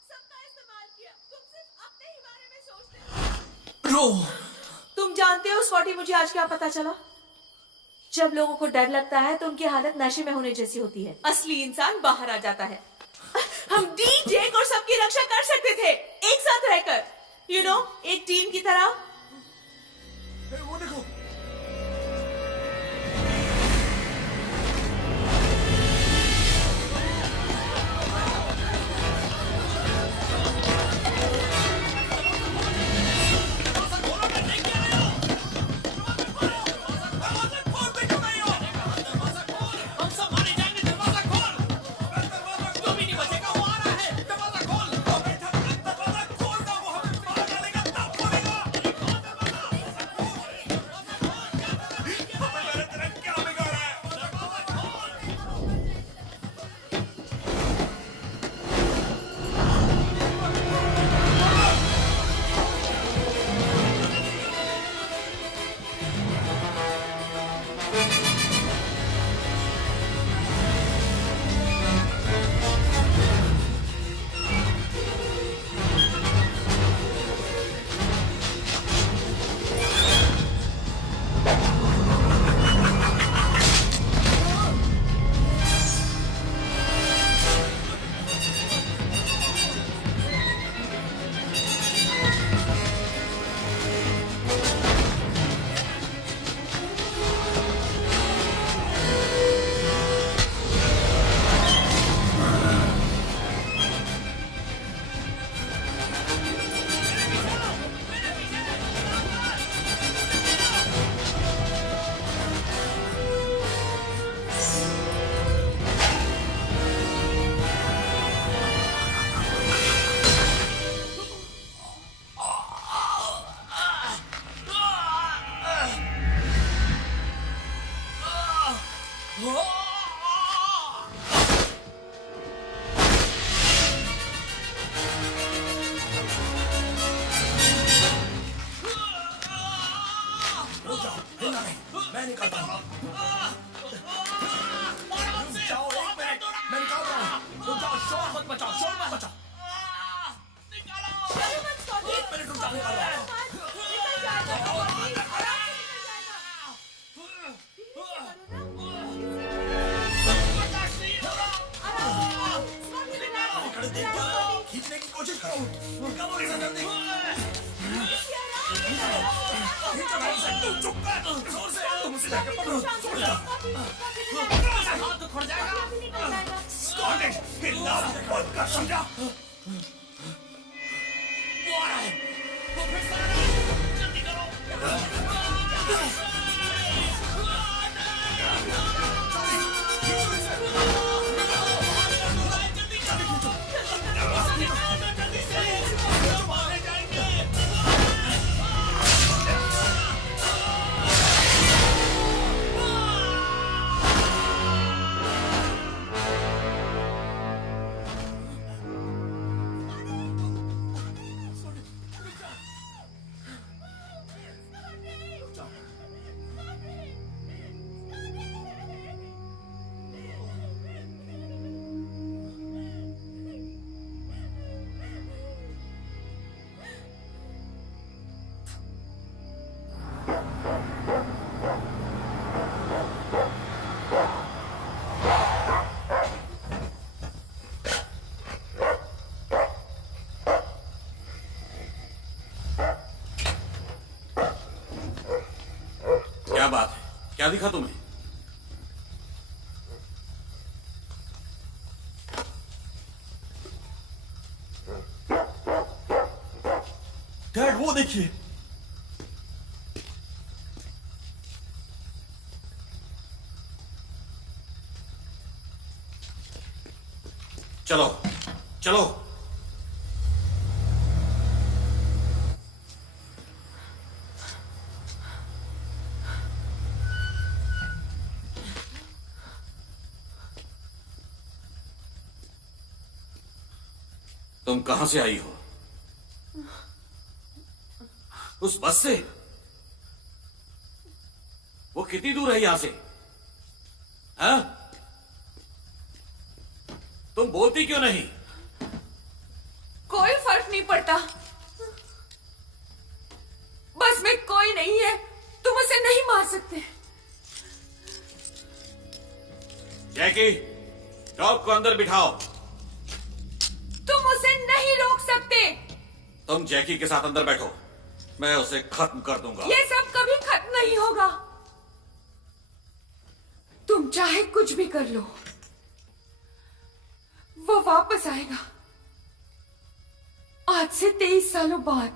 सबका इस्तेमाल किया। तुम सिर्फ अपने ही बारे में सोचते हो। रो। तुम जानते हो स्कॉटी, मुझे आज क्या पता चला? जब लोगों को डर लगता है तो उनकी हालत नशे में होने जैसी होती है। असली इंसान बाहर आ जाता है। हम डी, जेक और सबकी रक्षा कर सकते थे एक साथ रहकर, एक टीम की तरह। वो देखो। मैं निकालता हूँ। जाओ, 1 मिनट, मैं निकाल रहा हूँ। रुक जाओ, शोर मत मचाओ, शोर मत मचाओ। 1 मिनट रुक जाओ, निकाल रहा हूँ। खड़े देख दो, खींचने की कोशिश करो। निकालो इसे जल्दी। चुप कर, जोर से, तुम उसे जाके पकड़ो, जोर से। हाथ उखड़ जाएगा। स्कॉट, हिलना बंद कर, समझा? वो आ रहा है, वो फिर से आ रहा है, जल्दी करो। क्या बात है? क्या दिखा तुम्हें? डैड वो देखिए। चलो चलो। तुम कहां से आई हो? उस बस से? वो कितनी दूर है यहां से? हाँ? तुम बोलती क्यों नहीं? कोई फर्क नहीं पड़ता। बस में कोई नहीं है, तुम उसे नहीं मार सकते। जैकी, डॉग को अंदर बिठाओ। तुम उसे नहीं रोक सकते। तुम जैकी के साथ अंदर बैठो, मैं उसे खत्म कर दूंगा। ये सब कभी खत्म नहीं होगा। तुम चाहे कुछ भी कर लो, वो वापस आएगा। आज से 23 सालों बाद।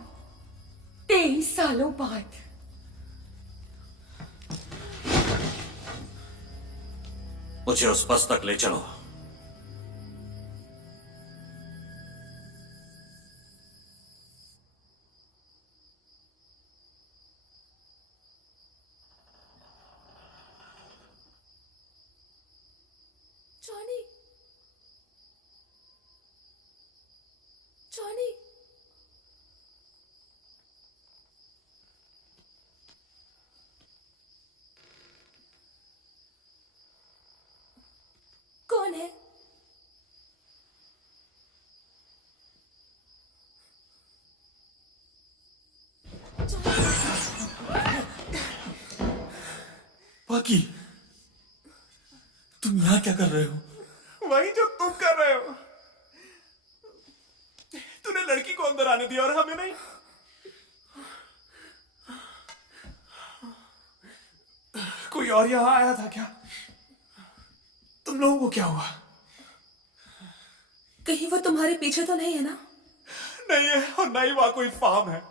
23 सालों बाद। मुझे उस बस तक ले चलो। जॉनी, जॉनी, कौन है? बाकी तुम यहां क्या कर रहे हो? वही जो तुम कर रहे हो। तूने लड़की को अंदर आने दिया और हमें नहीं। कोई और यहां आया था क्या? तुम लोगों को क्या हुआ? कहीं वो तुम्हारे पीछे तो नहीं है ना? नहीं है, और नहीं वहां कोई फार्म है।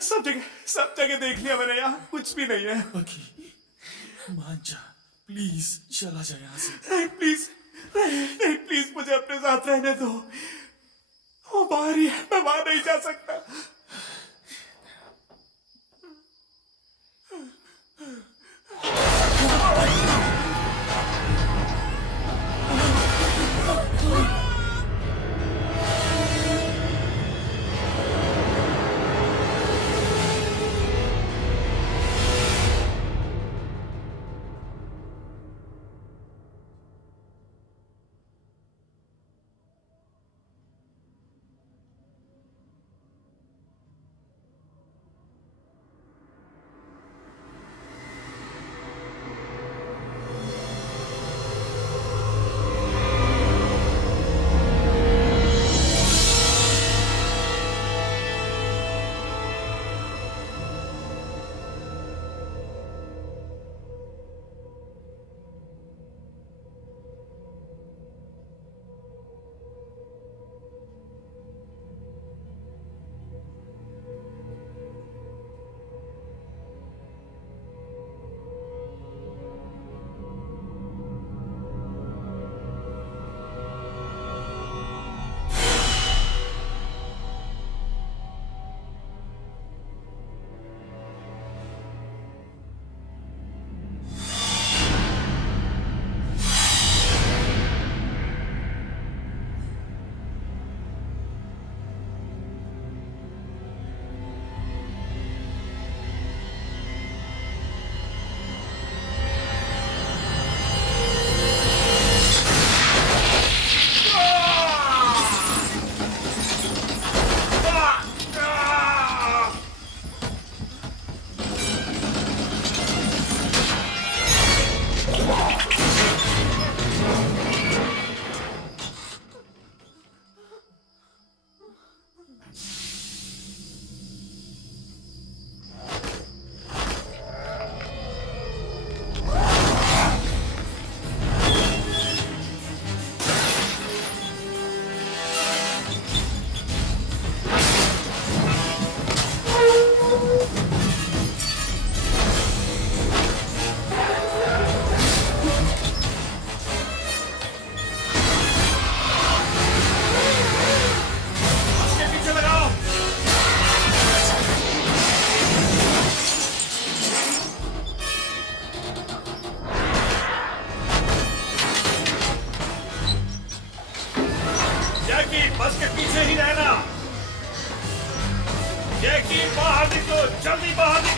सब जगह देख लिया मैंने, यहाँ कुछ भी नहीं है। बाकी मान जा, प्लीज चला जा यहां से। नहीं प्लीज, नहीं प्लीज, मुझे अपने साथ रहने दो। वो बाहर ही है, मैं वहां नहीं जा सकता।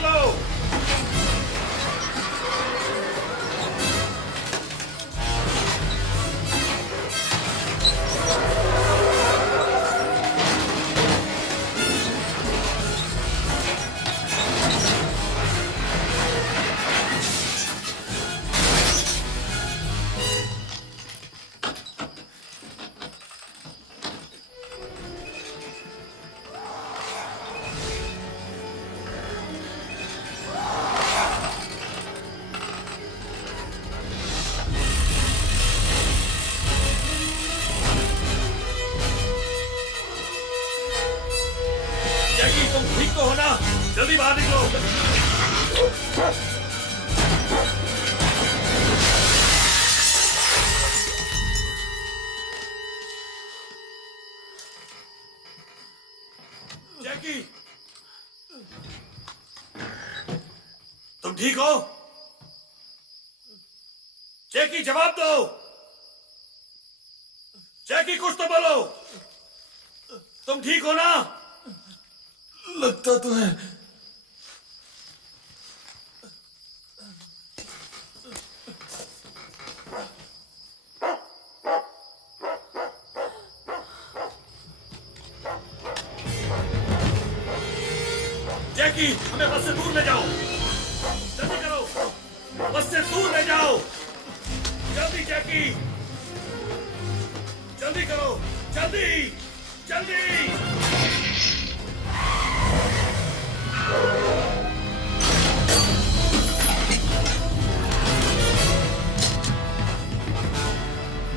लो। जैकी, तुम ठीक तो हो ना? जल्दी बाहर निकलो। जैकी, तुम ठीक हो? जैकी, जवाब दो। जैकी, कुछ तो बोलो। तुम ठीक हो ना? लगता तो है। जैकी, हमें बस से दूर ले जाओ। जल्दी करो, बस से दूर ले जाओ। जल्दी जैकी, जल्दी करो, जल्दी जल्दी।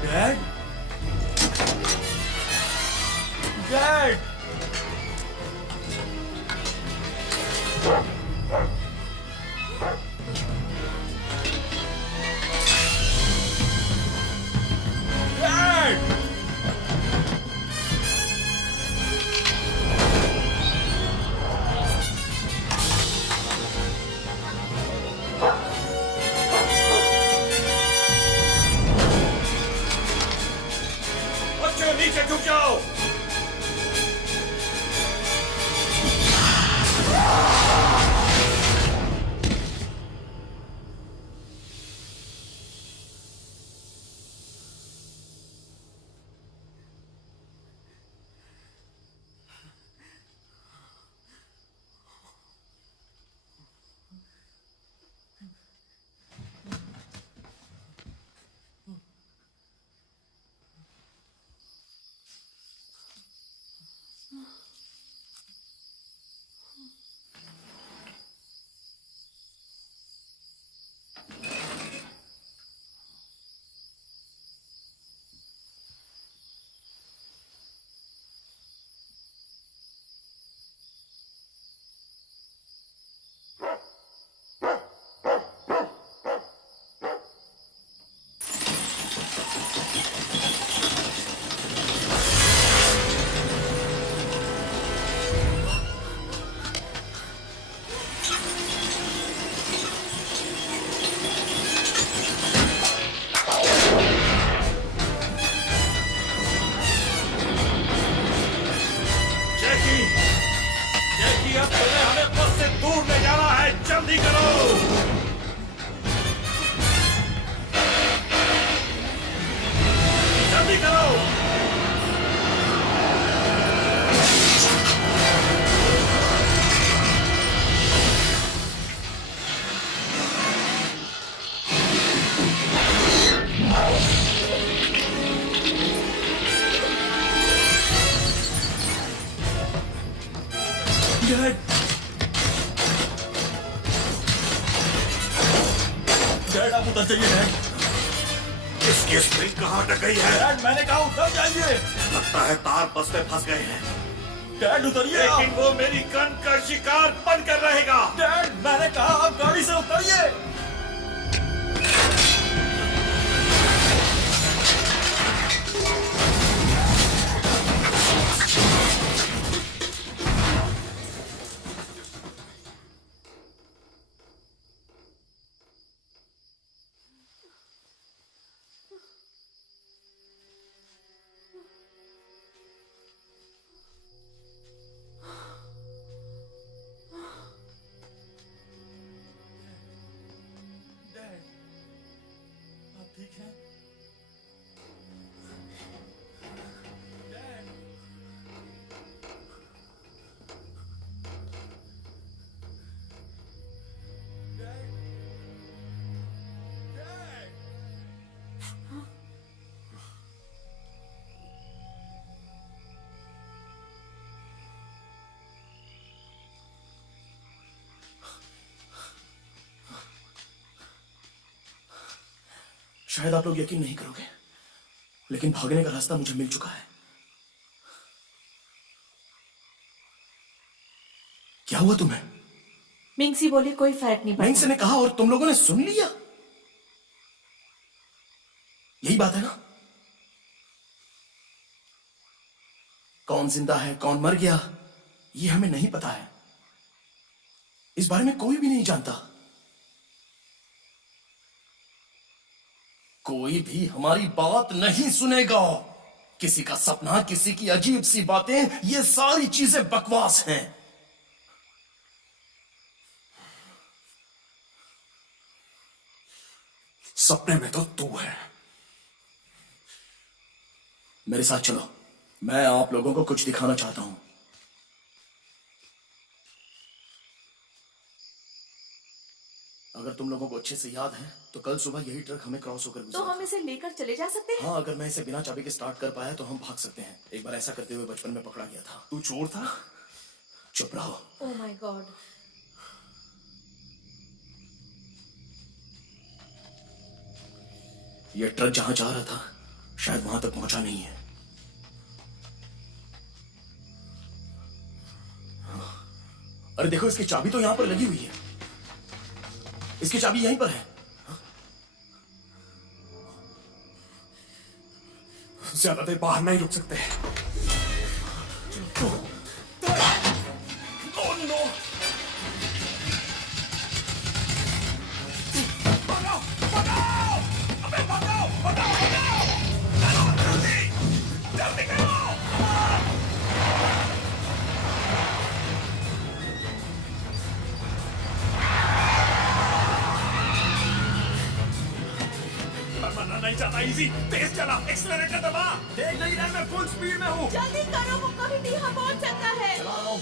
डैड, डैड, डैड, बच्चों, नीचे झुक जाओ। जैकी, जैकी, अब तुम्हें हमें बस से दूर ले जाना है। जल्दी करो। जल्दी करो। डैड, डैड, आप उतर जाइए। डैड, इसकी स्प्रिंग कहाँ अटक गई है? डैड, मैंने कहा उतर जाइए। लगता है तार बस में फंस गए हैं। डैड, उतरिए। लेकिन वो मेरी गन का शिकार बनकर रहेगा। डैड, मैंने कहा आप गाड़ी से उतरिए। ठीक है? शायद आप लोग यकीन नहीं करोगे, लेकिन भागने का रास्ता मुझे मिल चुका है। क्या हुआ तुम्हें? मिंगसी बोली कोई फर्क नहीं मिंगसी ने कहा और तुम लोगों ने सुन लिया। यही बात है ना? कौन जिंदा है, कौन मर गया, ये हमें नहीं पता है। इस बारे में कोई भी नहीं जानता। कोई भी हमारी बात नहीं सुनेगा। किसी का सपना, किसी की अजीब सी बातें, ये सारी चीजें बकवास हैं। सपने में तो तू है। मेरे साथ चलो, मैं आप लोगों को कुछ दिखाना चाहता हूं। अगर तुम लोगों को अच्छे से याद है तो कल सुबह यही ट्रक हमें क्रॉस होकर गुजरा तो हम इसे लेकर चले जा सकते हैं? हाँ, अगर मैं इसे बिना चाबी के स्टार्ट कर पाया तो हम भाग सकते हैं। एक बार ऐसा करते हुए बचपन में पकड़ा गया था। तू चोर था? चुप रहो। Oh my God. ये ट्रक जहां जा रहा था शायद वहां तक पहुंचा नहीं है। अरे देखो, इसकी चाबी तो यहां पर लगी हुई है। इसकी चाबी यहीं पर है। ज्यादा देर बाहर नहीं रुक सकते। नहीं जाता इजी, तेज चला, एक्सीलरेटर दबा। देख नहीं रहा, मैं फुल स्पीड में हूँ। जल्दी करो, वो कभी भी यहाँ पहुंच सकता है। चला रहा हूँ।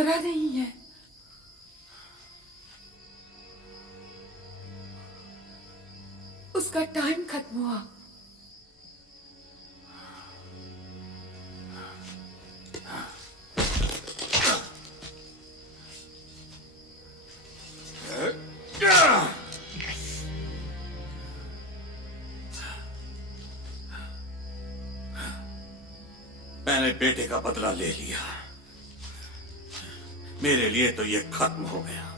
मरा नहीं है। उसका टाइम खत्म हुआ। मैंने बेटे का बदला ले लिया। मेरे लिए तो ये खत्म हो गया।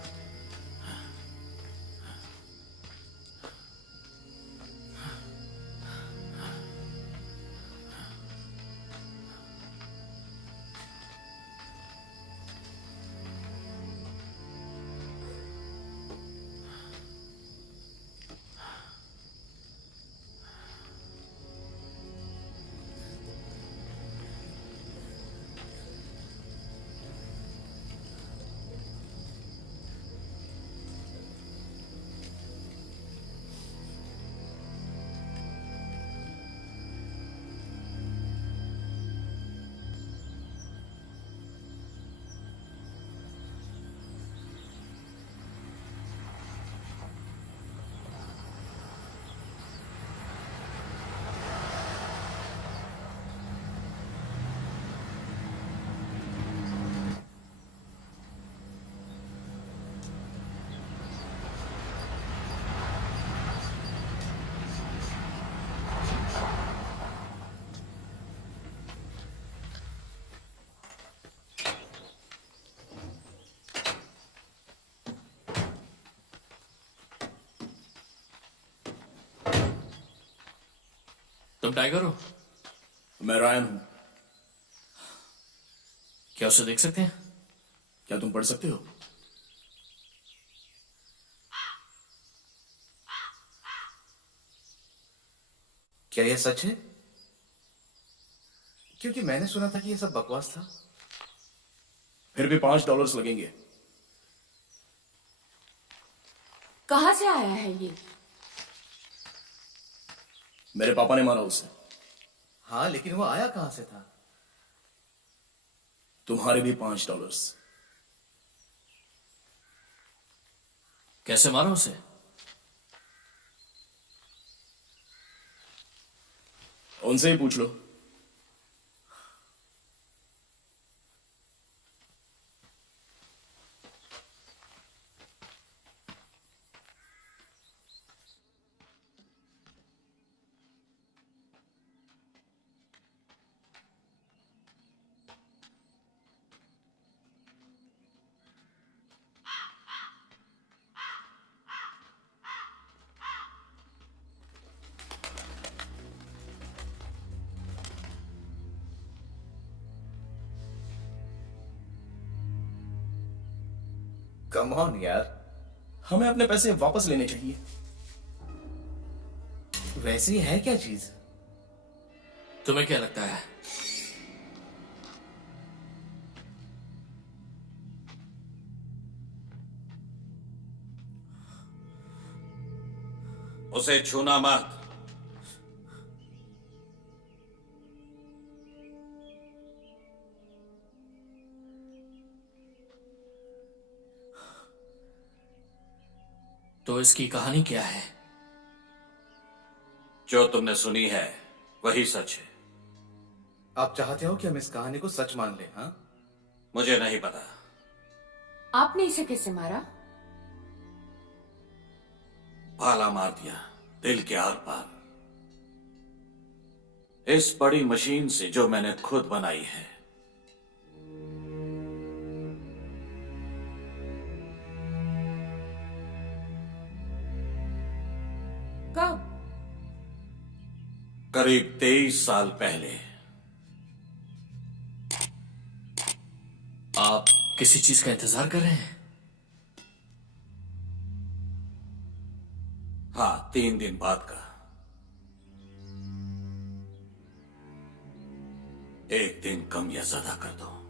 तुम टाइगर हो? मैं रायन हूं। क्या उसे देख सकते हैं? क्या तुम पढ़ सकते हो? क्या यह सच है? क्योंकि मैंने सुना था कि यह सब बकवास था। फिर भी $5 लगेंगे। कहां से आया है ये? मेरे पापा ने मारा उसे। हाँ, लेकिन वो आया कहां से था? तुम्हारे भी $5। कैसे मारा उसे? उनसे ही पूछ लो। कम ऑन यार, हमें अपने पैसे वापस लेने चाहिए। वैसे ही है क्या चीज? तुम्हें क्या लगता है? उसे छूना मत। तो इसकी कहानी क्या है? जो तुमने सुनी है वही सच है। आप चाहते हो कि हम इस कहानी को सच मान लें? हाँ, मुझे नहीं पता। आपने इसे कैसे मारा? भाला मार दिया, दिल के आर पार। इस बड़ी मशीन से जो मैंने खुद बनाई है। कब? करीब 23 साल पहले। आप किसी चीज का इंतजार कर रहे हैं? हाँ, 3 दिन बाद का। एक दिन कम या ज्यादा कर दो।